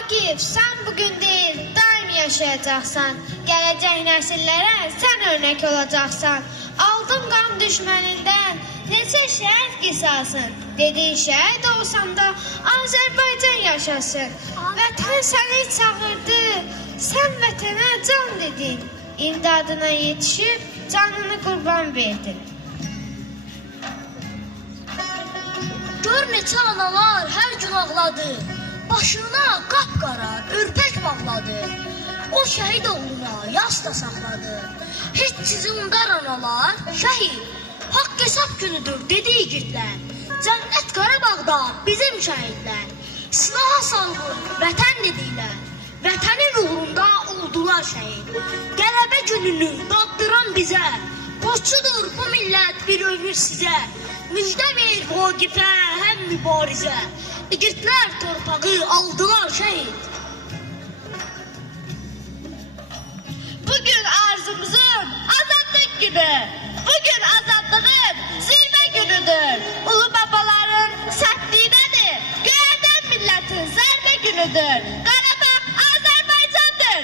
Akif, sən bugün deyil, daim yaşayacaqsan. Gələcək nəsillərə sən örnek olacaqsan. Aldın qan düşmənindən, neçə şəhid qisasın. Dediyin şəhid olsan da Azərbaycan yaşasın. Vətən səni çağırdı, sən vətənə can dedin. İmdadına yetişib canını qurban verdin. Gör neçə analar hər gün ağladı. Başına qapqara ürpək bağladı. O şəhid oğluna yas da saxladı. Heç sizi unudar analar, şəhid. Haqq hesab günüdür dedi igidlər. Cənnət Qarabağda bizim şəhidlər. Silaha salğın vətən dedilər. Vətənin uğrunda oldular şəhid. Qələbə gününü daddıran bizə. Borçludur bu millət bir ömür sizə. Müjdə ver Vaqifə həm mübarizə. İgidlər torpağı aldılar şəhid. Bugün arzumuzun azadlık günü. Bugün azadlığın zirve günüdür. Ulu babaların sertliğinedir. Göyerden milletin zerbe günüdür. Qarabağ Azerbaycan'dır.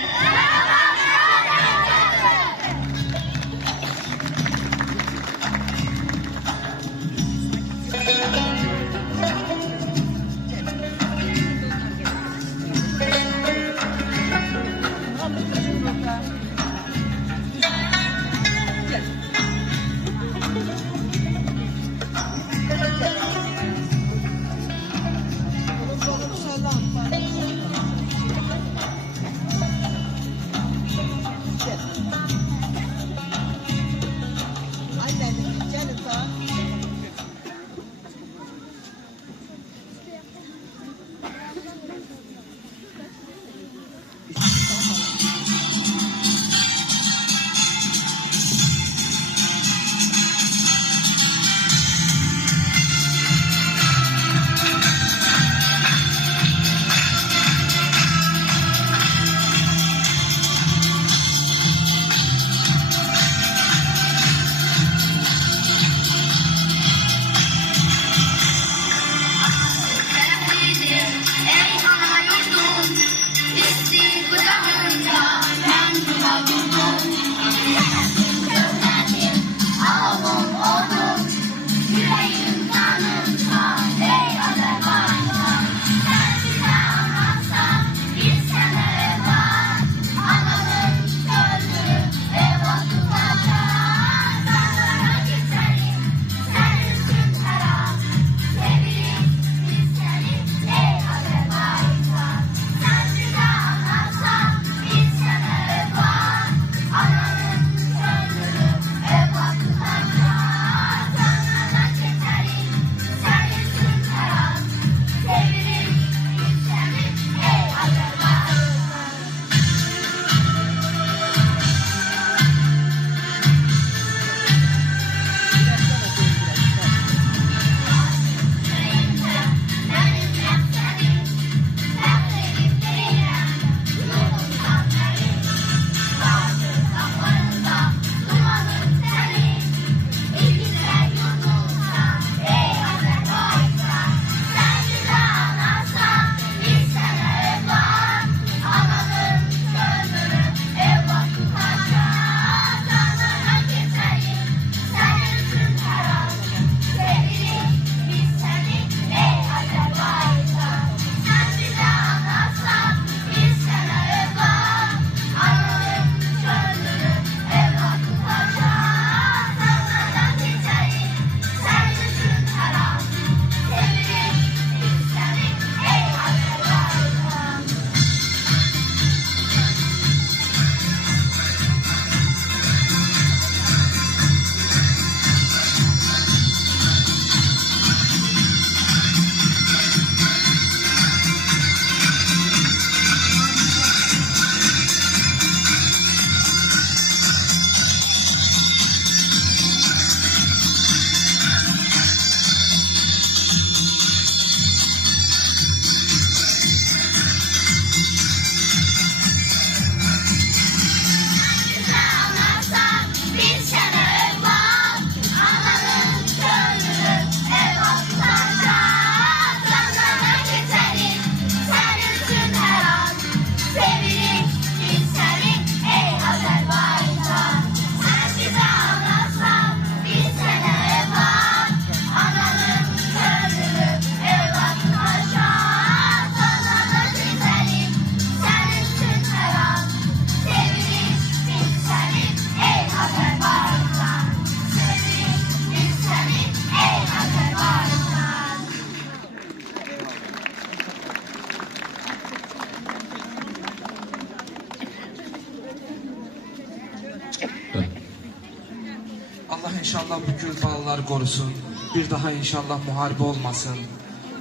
Allah inşallah bu gül balaları qorusun. Bir daha inşallah müharibə olmasın.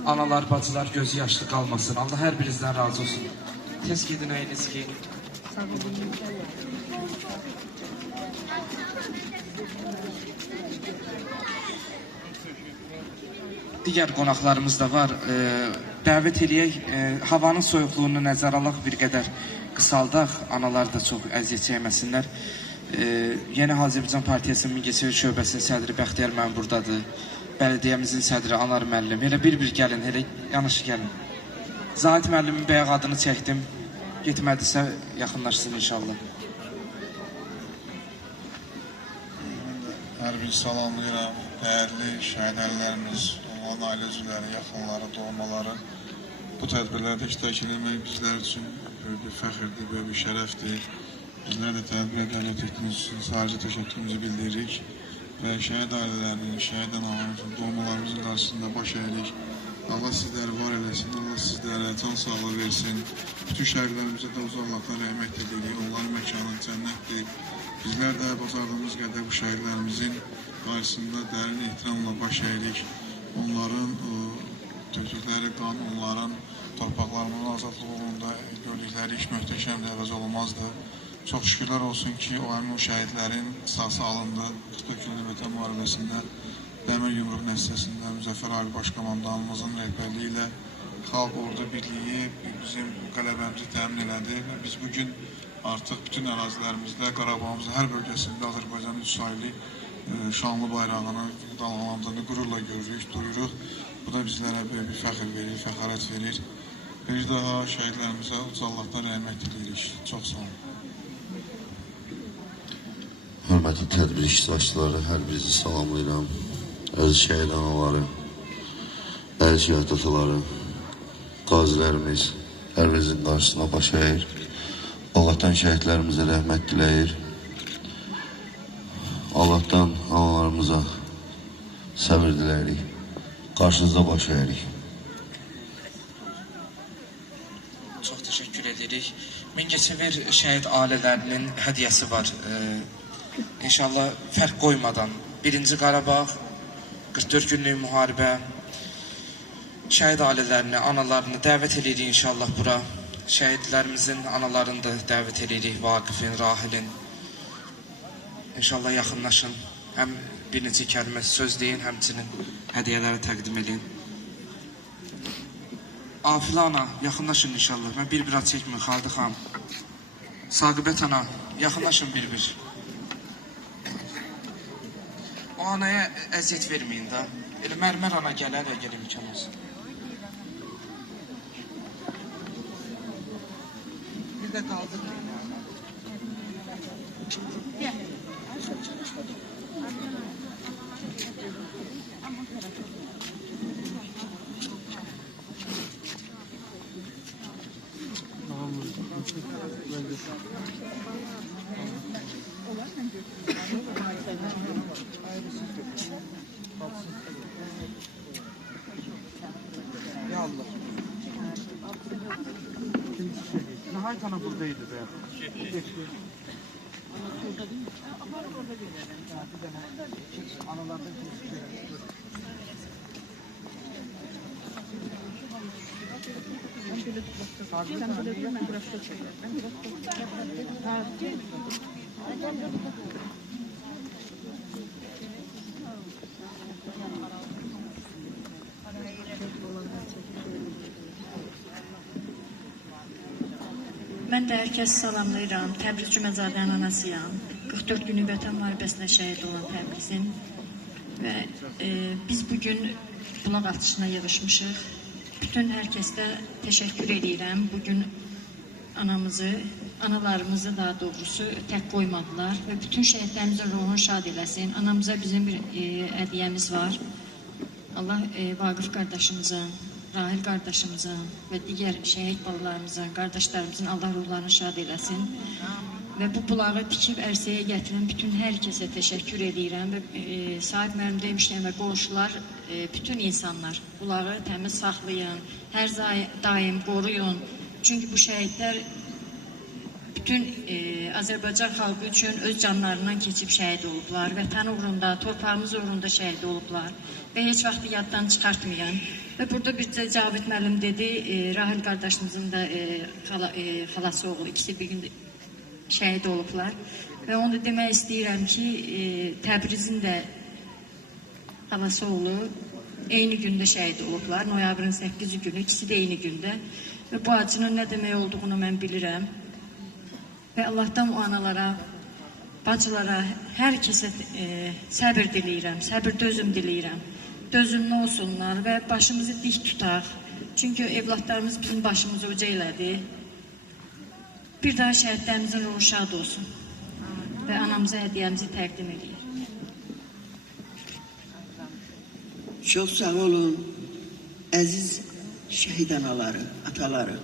Analar, bacılar gözü yaşlı qalmasın. Allah hər birinizdən razı olsun. Tez gidin, əyiniz giyin. Digər qonaqlarımız da var. Dəvət eləyək, havanın soyuqluğunu nəzərə alaq, bir qədər qısaldaq, analar da çox əziyyət çəkməsinlər. Yeni Azərbaycan Partiyasının Mingəçevir şöbəsinin sədri Bəxtiyar müəllim buradadır. Bələdiyyəmizin sədri Anar müəllim. Elə bir gəlin, elə yanaşı gəlin. Zahid müəllimin bayaq adını çəkdim. Getmədisə yaxınlaşsın inşallah. Hər bir salamlayıram. Dəyərli şəhidlərimiz, onların ailə üzvləri, yaxınları, doğmaları. Bu tədbirlərdə iştirak edilmək bizlər üçün böyük bir fəxrdir, böyük bir şərəfdir. Bizlər də tədbirə dəvət etdiyiniz üçün sadəcə təşəkkürümüzü bildiririk. Və şəhid ailələrinin, şəhid analarımızın, doğmalarımızın qarşısında baş əyirik. Allah sizləri var eləsin, Allah sizlərə can sağlığı versin. Bütün şəhidlərimizə də uzaqlardan rəhmət edirik, onların məkanı cənnətdir. Bizlər də bacardığımız qədər bu şəhidlərimizin qarşısında dərin ehtiramla baş əyirik. Onların tökdükləri qan, onların torpaqlarının azadlığı uğrunda gördükləri iş möhtəşəmdir, əvəz olunmazdır. Çox şükürlər olsun ki, o həmin o şəhidlərin qisası alındı 44 günlük Vətən müharibəsində Dəmir Yumruq nəticəsində Müzəffər Ali Başkomandanımızın rəhbərliyi ilə Xalq Ordu Birliyi bizim qələbəmizi təmin elədi və biz bugün artıq bütün ərazilərimizdə, Qarabağımızın hər bölgəsində Azərbaycanın 3 saylı şanlı bayrağını dalğalandığını qürurla görürük, duyuruq. Bu da bizlərə böyük bir fəxr verir, fəxarət verir. Bir daha şəhidlərimizə ucallıqdan rəhmət edirik. Çox sağ olun. Hörmətli tədbir iştirakçıları, hər birinizi salamlayıram. Əziz şəhid anaları, əziz şəhid ataları, qazilərimiz, hər birinizin qarşısına baş əyir. Allahdan şəhidlərimizə rəhmət diləyir. Allahdan analarımıza səbir diləyirik. Qarşınızda baş əyirik. Çox təşəkkür edirik. Mingəçevir şəhid ailələrinin hədiyyəsi var. İnşallah fərq qoymadan 1-ci Qarabağ, 44 günlük müharibə, şəhid ailələrini, analarını dəvət edirik inşallah bura. Şəhidlərimizin analarını da dəvət edirik, Vaqifin, Rahilin. İnşallah yaxınlaşın, həm bir neçə kəlmə söz deyin, həmçinin hədiyyələri təqdim edin. Afilə ana, yaxınlaşın inşallah. Mən bir-bir ad çəkməyim, Xaldi xan. Saqibət ana, yaxınlaşın bir-bir. O anaya əziyyət verməyin də. Elə mərmər ana gələr, əgər imkan olsun. Bir də qaldı. Ya Allah. Nihayet ana buradaydı be. Analardan Mən də hər kəsi salamlayıram. Təbriz Cüməcadənin anasıyam. 44 günlük Vətən müharibəsində şəhid olan Təbrizin. Və biz bugün bulaq atışına yığışmışıq. Bütün hər kəsdə təşəkkür edirəm. Bugün analarımızı daha doğrusu tək qoymadılar və bütün şəhidlərimizin ruhunu şad eləsin. Anamıza bizim bir hədiyyəmiz var. Allah Vaqif qardaşımıza, Rahil qardaşımıza və digər şəhid balalarımızın, qardaşlarımızın Allah ruhlarını şad eləsin. Və bu bulağı tikib ərsəyə gətirən bütün hər kəsə təşəkkür edirəm. Və Sahib müəllim demişdim və qonşular, bütün insanlar bulağı təmiz saxlayın, hər daim qoruyun. Çünki bu şəhidlər bütün Azərbaycan xalqı üçün öz canlarından keçib şəhid olublar. Vətən uğrunda, torpağımız uğrunda şəhid olublar və heç vaxt yaddan çıxartmayan. Və burada bir də Cavid müəllim dedi, Rahil qardaşımızın da xalası oğlu, ikisi bir gün şəhid olublar. Və onu da demək istəyirəm ki, Təbrizin də xalası oğlu eyni gündə şəhid olublar. Noyabrın 8-ci günü, ikisi də eyni gündə. Və bu acının nə demək olduğunu mən bilirəm. Və Allahdan o analara, bacılara, hər kəsə səbir diləyirəm, səbir dözüm diləyirəm. Dözümlü olsunlar və başımızı dik tutaq. Çünki evlatlarımız bizim başımızı uca elədi. Bir daha şəhidlərimizin ruhu şad olsun və anamıza hədiyəmizi təqdim edir. Çox sağ olun, əziz şəhid anaları, ataları.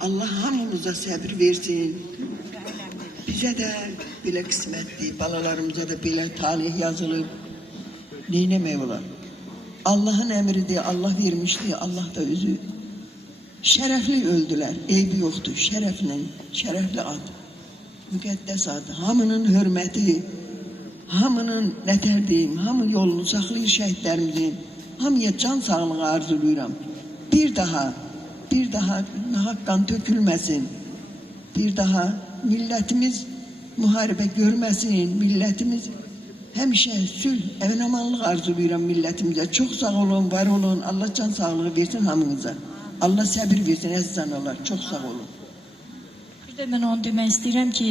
Allah hamımıza səbir versin. Bizə də belə qismətdir, balalarımıza da belə talih yazılıb. Neyləmək olar? Allahın əmridir, Allah vermişdir, Allah da özü. Şərəfli öldülər, eybi yoxdur, şərəflə, şərəfli ad. Müqəddəs ad, hamının hörməti, hamının nətər deyim, hamı yolunu saxlayır şəhidlərimizin. Hamıya can sağlığı arzulayıram. Bir daha haqqan tökülməsin. Bir daha millətimiz müharibə görməsin, millətimiz həmişə sülh, əmin-amanlıq arzulayıram millətimizə. Çox sağ olun, var olun, Allah can sağlığı versin hamınıza. Allah səbir versin, əziz analar, çox sağ olun. Bir də mən onu demək istəyirəm ki,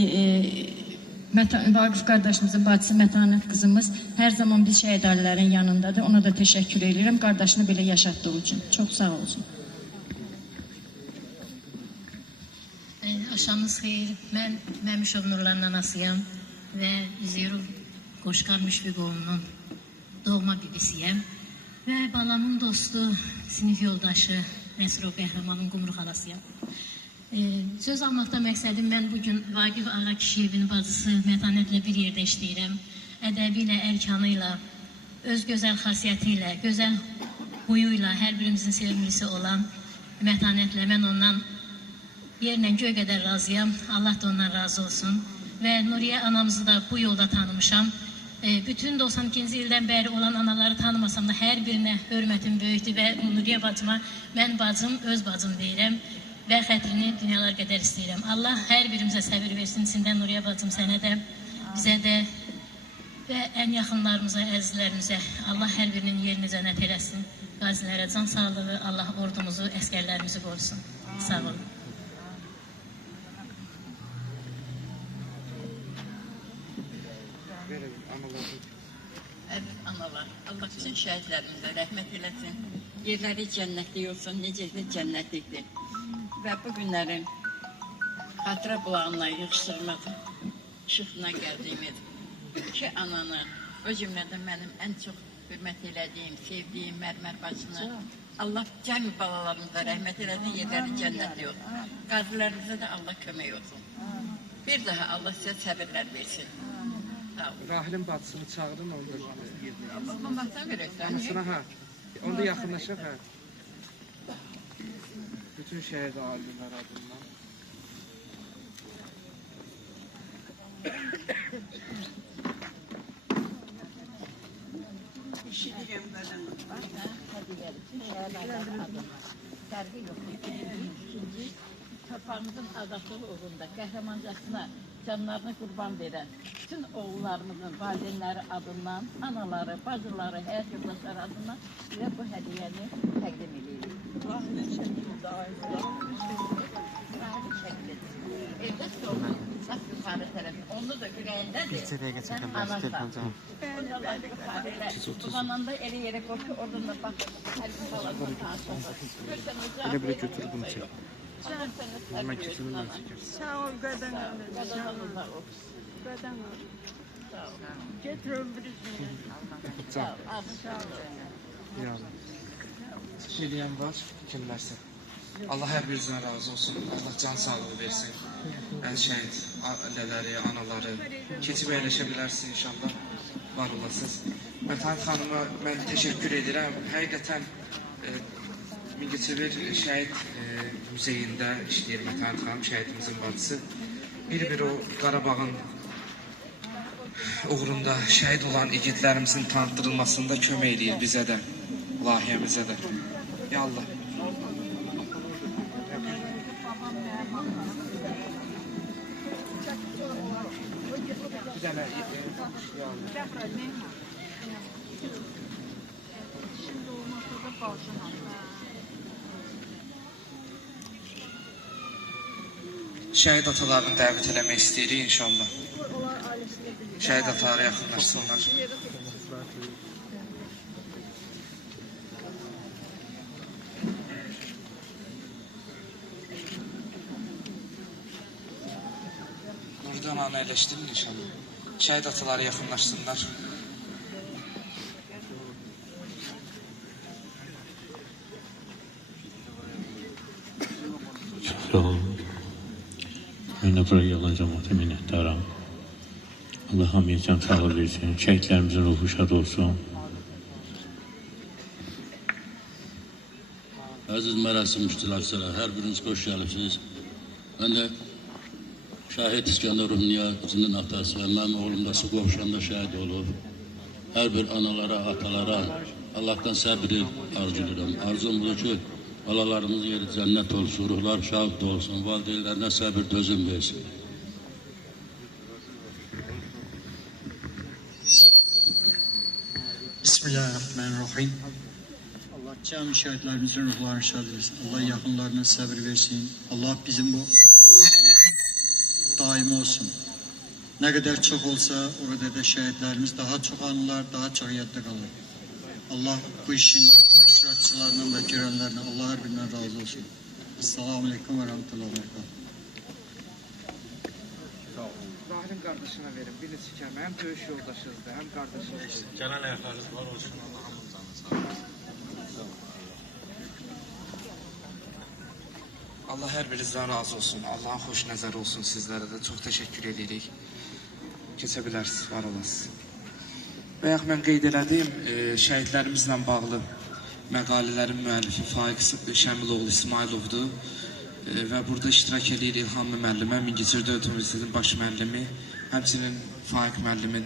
Vaqif qardaşımızın bacısı Mətanət qızımız hər zaman biz şəhid ailələrin yanındadır. Ona da təşəkkür edirəm, qardaşını belə yaşatdığı üçün. Çox sağ olsun. Aşamız xeyir, mən Məmişov Nurların anasıyam və Üzeyirov Qoşqar Müşfiqoğlu'nun doğma bibisiyəm və balamın dostu, sinif yoldaşı Məsrur Qəhrəmanın Qumru xalasıyam. Söz almaqda məqsədim mən bugün Vaqif Ağa Kişiyevin bacısı Mətanətlə bir yerdə işləyirəm. Ədəbi ilə, ərkanı ilə, öz gözəl xasiyyəti ilə, gözəl huyu ilə hər birimizin sevimlisi olan Mətanətlə mən ondan yerlə göy qədər razıyam. Allah da ondan razı olsun. Və Nuriyə anamızı da bu yolda tanımışam. Bütün 92-ci ildən bəri olan anaları tanımasam da hər birinə hörmətim böyükdür və Nuriyə bacıma mən bacım, öz bacım deyirəm və xətrini dünyalar qədər istəyirəm. Allah hər birimizə səbir versin, içində Nuriyə bacım sənə də, bizə də və ən yaxınlarımıza, əzizlərimizə Allah hər birinin yerini cənnət eləsin. Qazilərə can sağlığı, Allah ordumuzu, əskərlərimizi qorusun. Sağ olun. Əziz analar, Allah bütün şəhidlərimizə rəhmət eləsin. Yerləri cənnətlik olsun, necə cənnətlikdir. Və bu günlərin xatıra bulağına yığışdırmaq işıqına gəldiyimiz iki ananı, o cümlədən mənim ən çox hörmət elədiyim, sevdiyim mərmər bacını Allah cəmi balalarımıza rəhmət eləsin, yerləri cənnətlik olsun. Qazilərimizə də Allah kömək olsun. Bir daha Allah sizə səbirlər versin. Rahilin bacısını çağırın, onu da Allah'ın baxsan görəksən. anasına, hə. Onu da yaxınlaşaq, hə. Bütün şəhid ailələr adından. İşidirəm qazanım. Sərgi yox. İkinci, torpağımızın azadlığı uğrunda qəhrəmancasına canlarını qurban verən bütün oğullarımızın valideynləri adından, anaları, bacıları, həyat yoldaşları adından bizə bu hədiyəni təqdim edirik. Rahilin şəklində ayrılar. Rahilin şəklidir. Evdə sorun, bax yuxarı tərəfi. Onu da ürəyindədir. Bir dəqiqə çəkəm, bəs telefonca. Uzananda elə yerə qoy ki, oradan da bax, hər bir balasını sağa Elə belə götür bunu çək. Mən keçirim, mən çəkərsin. Sağ ol, qadan ol. Qadan ol. Getir ömrünü. Can. Yəni. Eləyən var, kimlərsə. Allah hər birinizdən razı olsun. Allah can sağlığı versin. Şəhid ailələri, anaları keçib əyləşə bilərsiniz inşallah. Var olasınız. Mətanət xanıma mən təşəkkür edirəm. Həqiqətən Mingəçevir şəhid muzeyində işləyir Mətanət xanım, şəhidimizin bacısı. Bir o Qarabağın uğrunda şəhid olan igidlərimizin tanıtdırılmasında kömək eləyir bizə də, layihəmizə də. Ya Allah. Şəhid atalarını dəvət eləmək istəyirik inşallah. Şəhid ataları yaxınlaşsınlar. Buradan anı eləşdirin inşallah. Şəhid ataları yaxınlaşsınlar. Sağ olun. Mən də buraya yalan cəmaata minnətdaram. Allah hamıya can sağlığı versin. Şəhidlərimizin ruhu şad olsun. Əziz mərasim iştirakçıları, hər biriniz xoş gəlibsiniz. Mən də şəhid İskəndərov Niyazinin atası və mənim oğlum da Qovşanda şəhid olub. Hər bir analara, atalara Allahdan səbri arzulayıram. Arzum budur ki, balalarımız yeri cənnət olsun, ruhlar şad olsun, valideynlərinə səbir, dözüm versin. Bismillahirrahmanirrahim. Allah cami şəhidlərimizin ruhlarını şad etsin. Allah yaxınlarına səbir versin. Allah bizim bu daim olsun. Nə qədər çox olsa, o qədər də şəhidlərimiz daha çox anılar, daha çox yadda qalır. Allah bu işin iştirakçılarından da görənlərinə Allah hər birindən razı olsun. Esselamu Aleyküm və Rahmetullahi və Berekatuhu. Zahirin qardaşına verin, bir neçə kəlmə. Həm döyüş yoldaşınızdır, həm qardaşınızdır. Gələn ayaqlarınız var olsun, Allah'ın canı sağ olsun. Allah hər birinizdən razı olsun. Allahın xoş nəzəri olsun sizlərə də. Çox təşəkkür edirik. Keçə bilərsiniz, var olasınız. Bayaq mən qeyd elədim, şəhidlərimizlə bağlı məqalələrin müəllifi Faiq Şəmiloğlu İsmailovdur. Və burada iştirak edir İlham müəllimə, Mingəçevir Dövlət Universitetinin baş müəllimi, həmçinin Faiq müəllimin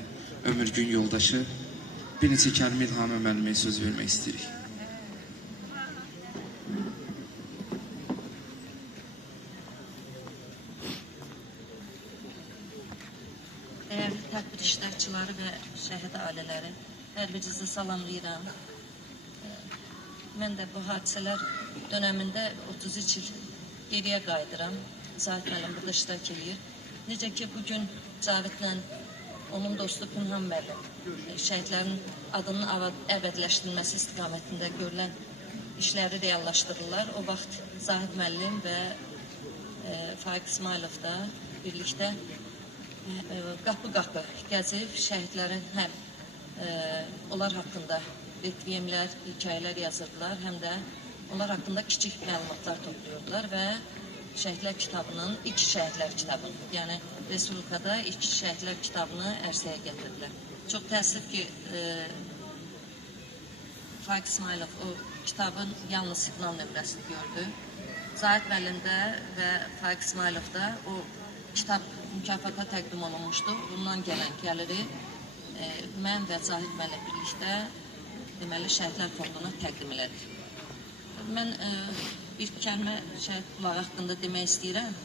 ömür gün yoldaşı. Bir neçə kəlmə İlham müəlliməyə söz vermək istəyirik. Dəyərli tədbir iştirakçıları və şəhid ailələri, hər birinizi salamlayıram. Mən də bu hadisələr dönəmində 33 il geriyə qayıdıram. Zahid müəllim burada iştirak edir. Necə ki, bugün Cavidlə onun dostu Pünhan müəllim şəhidlərin adının əbədiləşdirilməsi istiqamətində görülən işləri reallaşdırırlar. O vaxt Zahid müəllim və Faiq İsmailov da birlikdə qapı-qapı gəzib şəhidlərin həm onlar haqqında retviyemlər, hekayələr yazırdılar, həm də onlar haqqında kiçik məlumatlar topluyordular və Şəhidlər kitabının, ilk Şəhidlər kitabını, yəni Respublikada ilk Şəhidlər kitabını ərsəyə gətirdilər. Çox təəssüf ki, Faiq İsmailov o kitabın yalnız siqnal nömrəsini gördü. Zahid müəllimdə və Faiq İsmailovda o kitab mükafata təqdim olunmuşdu. Bundan gələn gəliri mən və Zahid müəllim birlikdə deməli Şəhidlər fonduna təqdim elədik. Mən bir kəlmə şəhid bulağı haqqında demək istəyirəm.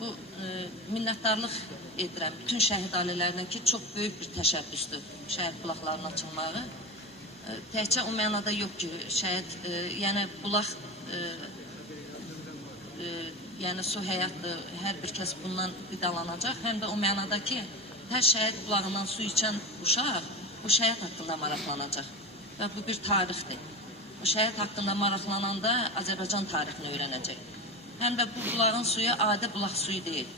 Bu minnətdarlıq edirəm bütün şəhid ailələrinə ki, çox böyük bir təşəbbüsdür şəhid bulaqlarının açılmağı. Təkcə o mənada yox ki, şəhid, yəni bulaq, yəni su həyatdır, hər bir kəs bundan qidalanacaq. Həm də o mənada ki, hər şəhid bulağından su içən uşaq bu şəhid haqqında maraqlanacaq və bu bir tarixdir. O şəhid haqqında maraqlananda Azərbaycan tarixini öyrənəcək. Həm də bu bulağın suyu adi bulaq suyu deyil.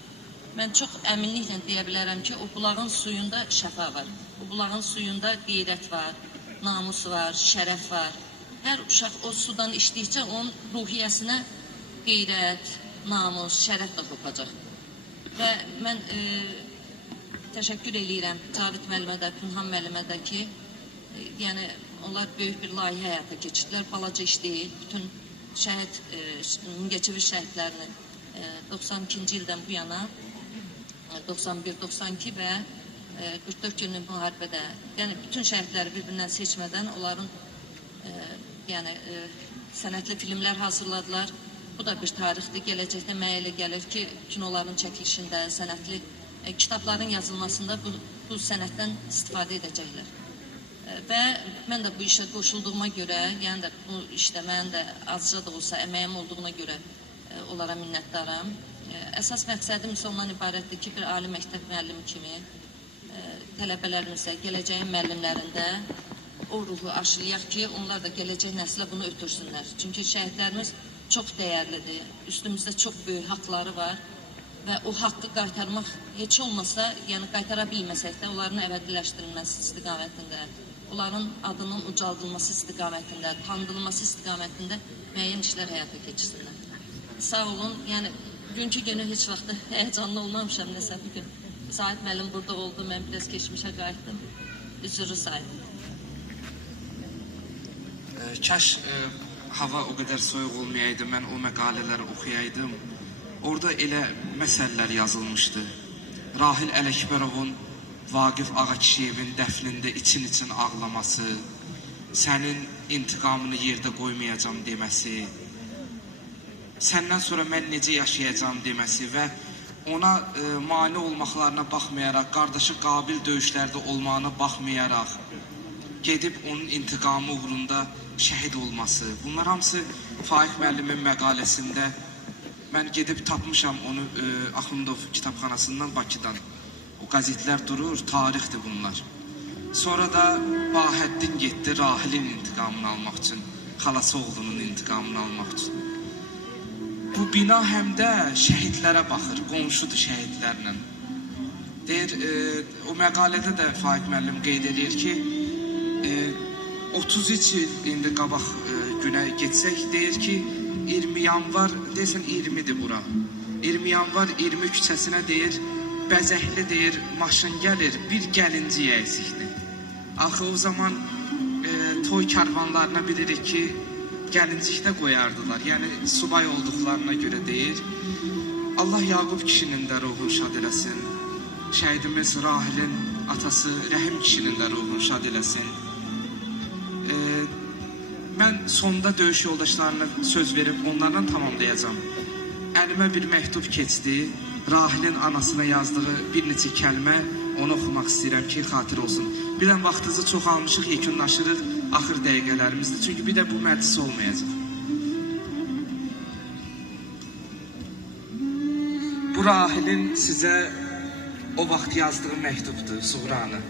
Mən çox əminliklə deyə bilərəm ki, o bulağın suyunda şəfa var. O bulağın suyunda qeyrət var, namus var, şərəf var. Hər uşaq o sudan içdikcə onun ruhiyyəsinə qeyrət, namus, şərəf də qopacaq. Və mən təşəkkür eləyirəm Cavid müəllimə də, Pünhan müəllimə də ki, yəni onlar böyük bir layihə həyata keçirdilər, balaca iş deyil. Bütün Mingəçevir şəhidlərinin 92-ci ildən bu yana 91-92 və 44 günlük müharibədə, yəni bütün şəhidləri bir-birindən seçmədən onların sənətli filmlər hazırladılar. Bu da bir tarixdir. Gələcəkdə mənə elə gəlir ki, kinoların çəkilişində, sənətli kitabların yazılmasında bu sənətdən istifadə edəcəklər. Və mən də bu işə qoşulduğuma görə, yəni də bu işdə mənim də azca da olsa əməyim olduğuna görə onlara minnətdaram. Əsas məqsədim isə ondan ibarətdir ki, bir ali məktəb müəllimi kimi tələbələrimizə, gələcəyin müəllimlərində o ruhu aşılayaq ki, onlar da gələcək nəslə bunu ötürsünlər. Çünki şəhidlərimiz çox dəyərlidir, üstümüzdə çox böyük haqları var və o haqqı qaytarmaq heç olmasa, yəni qaytara bilməsək də onların əbədiləşdirilməsi istiqamətində, onların adının ucaldılması istiqamətində, tanıdılması istiqamətində müəyyən işlər həyata keçirsinlər. Sağ olun, yəni günkü günü heç vaxt həyəcanlı olmamışam nəsə bugün. Zahid müəllim burada oldu, mən biraz keçmişə qayıtdım. Üzürü saydım. Kaş hava o qədər soyuq olmayaydı, mən o məqalələri oxuyaydım. Orada elə məsələlər yazılmışdı. Rahil Ələkbərovun Vaqif Ağakişiyevin dəfnində için-için ağlaması, sənin intiqamını yerdə qoymayacam deməsi, səndən sonra mən necə yaşayacam deməsi və ona mane olmaqlarına baxmayaraq, qardaşı qabil döyüşlərdə olmağına baxmayaraq, gedib onun intiqamı uğrunda şəhid olması. Bunlar hamısı Faiq müəllimin məqaləsində mən gedib tapmışam onu Axundov kitabxanasından Bakıdan. O qəzetlər durur, tarixdir bunlar. Sonra da Bahəddin getdi Rahilin intiqamını almaq üçün, xalası oğlunun intiqamını almaq üçün. Bu bina həm də şəhidlərə baxır, qonşudur şəhidlərlə. Deyir, o məqalədə də Faiq müəllim qeyd edir ki, 33 il indi qabaq günə getsək, deyir ki, 20 yanvar, deyirsən 20-dir bura. 20 yanvar 20 küçəsinə deyir, bəzəkli deyir, maşın gəlir, bir gəlinci əksikdir. Axı o zaman toy karvanlarına bilirik ki, gəlincikdə qoyardılar. Yəni subay olduqlarına görə deyir. Allah Yaqub kişinin də ruhunu şad eləsin. Şəhidimiz Rahilin atası Rəhim kişinin də ruhunu şad eləsin. Mən sonda döyüş yoldaşlarına söz verib onlardan tamamlayacağım. Əlimə bir məktub keçdi. Rahilin anasına yazdığı bir neçə kəlmə onu oxumaq istəyirəm ki, xatir olsun. Bilən vaxtınızı çox almışıq, yekunlaşırıq axır dəqiqələrimizdir. Çünki bir də bu məclis olmayacaq. Bu Rahilin sizə o vaxt yazdığı məktubdur, Suğranı.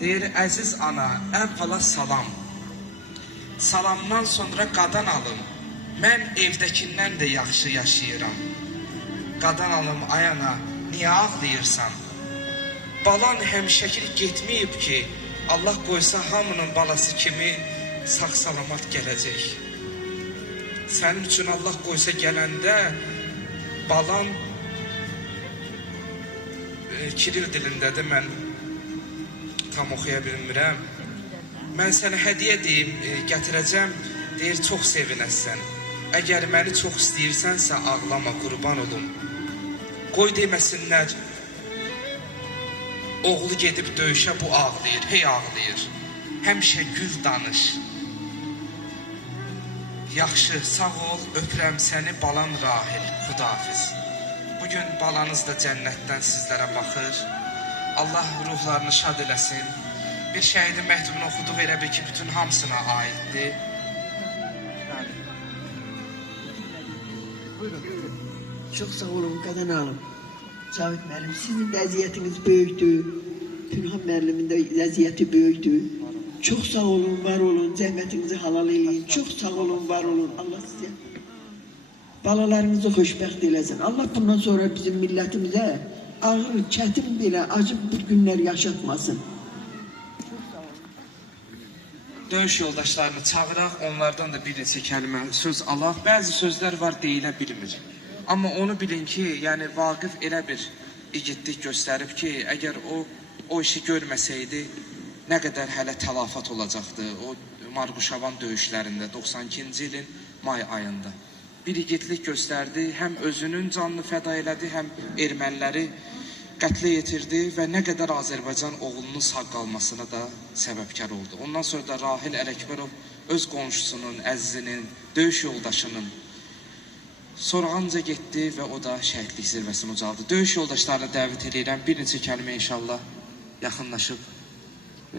Deyir, əziz ana, əvvəla salam. Salamdan sonra qadan alım. Mən evdəkindən də yaxşı yaşayıram. Qadan alım, ay ana, niyə ağlayırsan? Balan həmişəkil getməyib ki, Allah qoysa hamının balası kimi sağ-salamat gələcək. Sənin üçün Allah qoysa gələndə balan Kiril dilindədir, mən tam oxuya bilmirəm. Mən sənə hədiyyə deyim, gətirəcəm, deyir, çox sevinəsən. Əgər məni çox istəyirsənsə, ağlama, qurban olum. Qoy deməsinlər, oğlu gedib döyüşə, bu ağlayır, hey ağlayır. Həmişə gül danış. Yaxşı, sağ ol, öpürəm səni, balan Rahil, xudafiz. Bugün balanız da cənnətdən sizlərə baxır. Allah ruhlarını şad eləsin. Bir şəhidin məktubunu oxuduq elə bil ki, bütün hamısına aiddir. Çox sağ olun Qadan alım. Cavit müəllim, sizin də əziyyətiniz böyükdür. Pünhan müəllimin də əziyyəti böyükdür. Çox sağ olun, var olun, zəhmətinizi halal eləyin. Çox sağ olun, var olun. Allah sizə balalarınızı xoşbəxt eləsin. Allah bundan sonra bizim millətimizə ağır, çətin belə, acı bir günlər yaşatmasın. Döyüş yoldaşlarını çağıraq, onlardan da bir neçə kəlmə söz alaq. Bəzi sözlər var, deyilə bilmir. Amma onu bilin ki, yəni Vaqif elə bir igidlik göstərib ki, əgər o işi görməsəydi, nə qədər hələ təlafat olacaqdı. O Marquşavan döyüşlərində 92-ci ilin may ayında. Bir igidlik göstərdi, həm özünün canını fəda elədi, həm erməniləri qətlə yetirdi və nə qədər Azərbaycan oğlunun sağ qalmasına da səbəbkar oldu. Ondan sonra da Rahil Ələkbərov öz qonşusunun, əzizinin, döyüş yoldaşının sorğanca getdi və o da şəhidlik zirvəsini ucaldı. Döyüş yoldaşlarını dəvət edirəm, bir neçə kəlmə inşallah yaxınlaşıb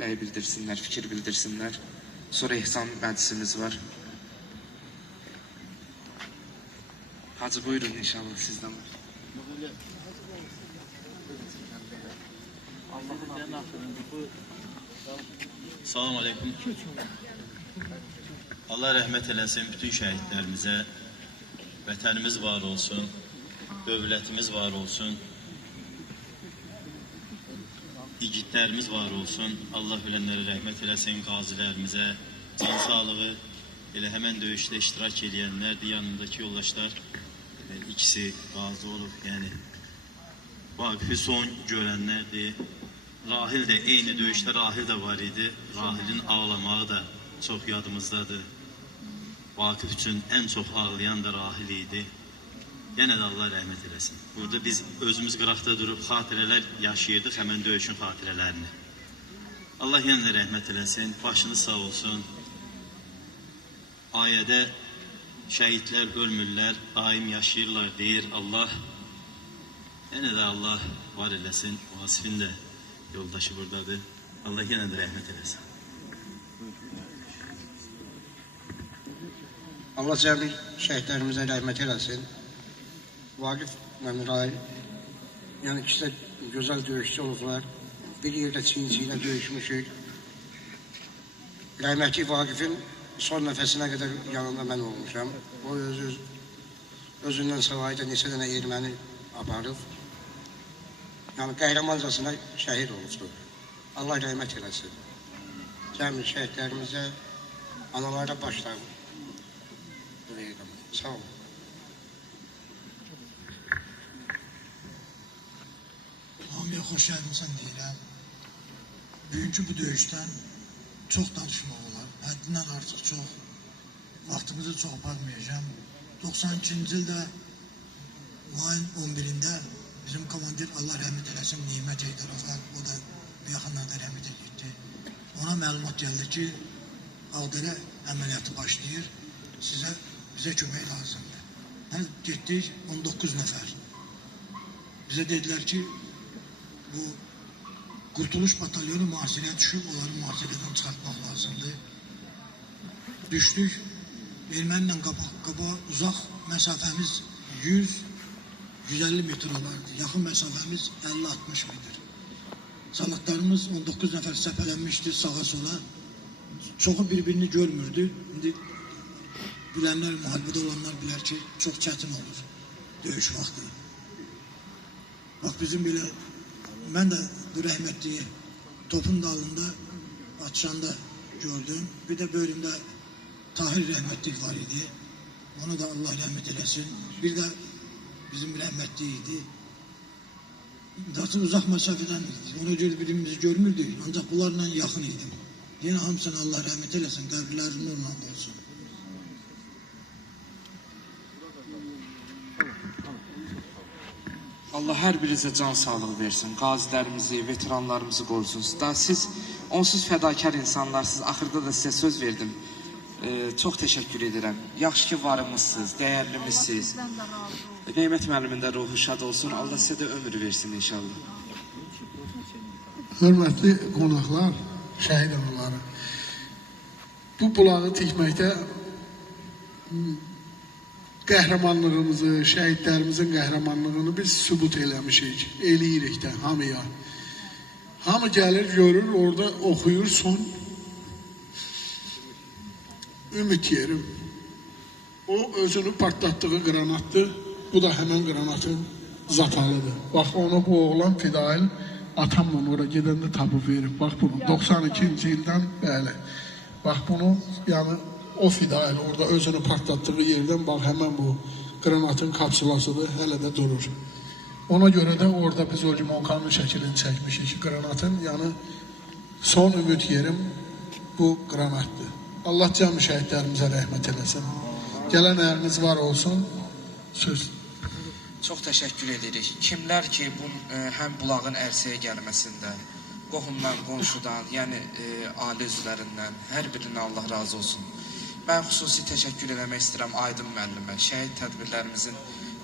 rəy bildirsinlər, fikir bildirsinlər. Sonra ihsan məclisimiz var. Hacı buyurun inşallah sizdən var. Salam aleyküm. Allah rəhmət eləsin bütün şəhidlərimizə. Vətənimiz var olsun, dövlətimiz var olsun, igidlərimiz var olsun. Allah bilənlərə rəhmət eləsin, qazilərimizə, can sağlığı, elə həmən döyüşdə iştirak edənlərdir, yanındakı yoldaşlar, ikisi qazi olub, yəni Vaqifi son görənlərdir. Rahil də, eyni döyüşdə Rahil də var idi, Rahilin ağlamağı da çox yadımızdadır. Vaqif üçün ən çox ağlayan da Rahil idi. Yenə də Allah rəhmət eləsin. Burada biz özümüz qıraqda durub xatirələr yaşayırdıq, həmən döyüşün xatirələrini. Allah yenə də rəhmət eləsin, başınız sağ olsun. Ayədə şəhidlər ölmürlər, daim yaşayırlar deyir Allah. Yenə də Allah var eləsin, Vasifin də yoldaşı buradadır. Allah yenə də rəhmət eləsin. Allah cəmi şəhidlərimizə rəhmət eləsin. Vaqif və Rahil, yəni ikisi də gözəl döyüşçü olublar. Bir yerdə çiyin-çiyinə döyüşmüşük. Rəhmətli Vaqifin son nəfəsinə qədər yanında mən olmuşam. O özündən savayı da neçə dənə erməni aparıb. Yəni qəhrəmancasına şəhid olmuşdur. Allah rəhmət eləsin. Cəmi şəhidlərimizə, analara başlayın. Sağ olun. Hamıya xoş gəlmisən deyirəm. Bugünkü bu döyüşdən çox danışmaq olar. Həddindən artıq çox. Vaxtımızı çox aparmayacağım. 92-ci ildə mayın 11-də bizim komandir Allah rəhmət eləsin Nimət Eydarova, o da bu yaxınlarda rəhmət etdi. Ona məlumat gəldi ki, Ağdərə əməliyyatı başlayır. Bizə kömək lazımdır. Hani getdik 19 nəfər. Bizə dedilər ki, bu Qurtuluş batalyonu mühasirəyə düşüb, onları mühasirədən çıxartmaq lazımdır. Düşdük, ermənlə qabağa uzaq məsafəmiz 100-150 metr olardı. Yaxın məsafəmiz 50-60 metr. Salaqlarımız 19 nəfər səpələnmişdi sağa sola. Çoxu bir-birini görmürdü. İndi bilənlər, müharibədə olanlar bilər ki, çox çətin olur döyüş vaxtı. Bax, bizim belə, mən də bu rəhmətliyi topun dalında, atışanda gördüm. Bir də bölümdə Tahir rəhmətlik var idi. Onu da Allah rəhmət eləsin. Bir də bizim rəhmətlik idi. Zaten uzaq məsafədən idi. Ona görə birimizi görmürdük, ancaq bunlarla yaxın idim. Yenə hamısına Allah rəhmət eləsin, qəbirlərin nurla olsun. Allah hər birinizə can sağlığı versin, qazilərimizi, veteranlarımızı qorusun. Da siz onsuz fədakar insanlarsınız, axırda da sizə söz verdim. Çox təşəkkür edirəm. Yaxşı ki varımızsınız, dəyərlimizsiniz. Neymət müəllimin də ruhu şad olsun, Allah sizə də ömür versin inşallah. Hörmətli qonaqlar, şəhid anaları, bu bulağı tikməkdə qəhrəmanlığımızı, şəhidlərimizin qəhrəmanlığını biz sübut eləmişik, eləyirik də hamıya. Hamı gəlir, görür, orada oxuyur son ümid yerim. O özünü partlatdığı qranatdır, bu da həmən qranatın zatalıdır. Bax, onu bu oğlan Fidail atamla oraya gedəndə tapıb verib. Bax bunu, 92-ci ildən bəli. Bax bunu, yəni o Fidail orada özünü partlatdığı yerdən bax həmən bu qranatın kapsulasıdır, hələ də durur. Ona görə də orada biz o limonkanın şəklini çəkmişik qranatın, yəni son ümid yerim bu qranatdır. Allah cəmi şəhidlərimizə rəhmət eləsin. Gələn əyiniz var olsun. Söz. Çox təşəkkür edirik. Kimlər ki, bu həm bulağın ərsəyə gəlməsində, qohumdan, qonşudan, yəni ailə üzvlərindən, hər birindən Allah razı olsun. Mən xüsusi təşəkkür eləmək istəyirəm Aydın müəllimə. Şəhid tədbirlərimizin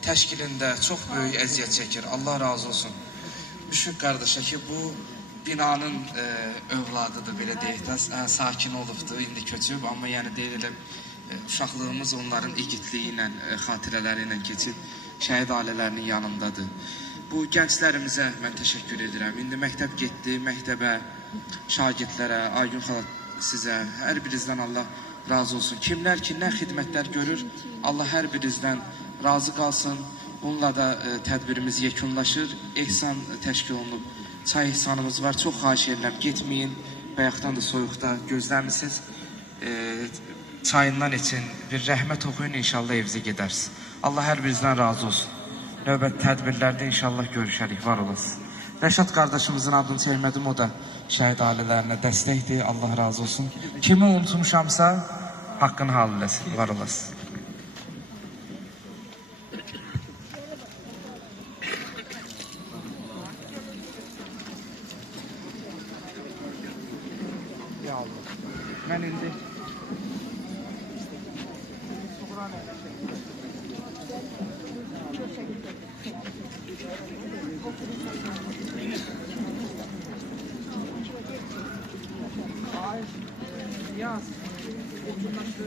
təşkilində çox böyük əziyyət çəkir. Allah razı olsun. Müşfiq qardaşa ki, bu binanın övladıdır, belə deyək də, sakin olubdur, indi köçüb, amma yəni deyilir, uşaqlığımız onların igidliyi ilə, xatirələri ilə keçib, şəhid ailələrinin yanındadır. Bu gənclərimizə mən təşəkkür edirəm. İndi məktəb getdi, məktəbə, şagirdlərə, Aygün xala sizə, hər birinizdən Allah razı olsun. Kimlər ki, nə xidmətlər görür, Allah hər birinizdən razı qalsın. Bununla da tədbirimiz yekunlaşır. Ehsan təşkil olunub. Çay ehsanımız var. Çox xahiş edirəm, getməyin. Bayaqdan da soyuqda gözləmisiniz. Çayından için bir rəhmət oxuyun, inşallah evinizə gedərsiniz. Allah hər birinizdən razı olsun. Növbət tədbirlərdə inşallah görüşərik, var olasınız. Rəşad qardaşımızın adını çəkmədim, o da şəhid ailələrinə dəstəkdir, Allah razı olsun. Kimi unutmuşamsa, haqqını hal eləsin, var olasınız. Mən indi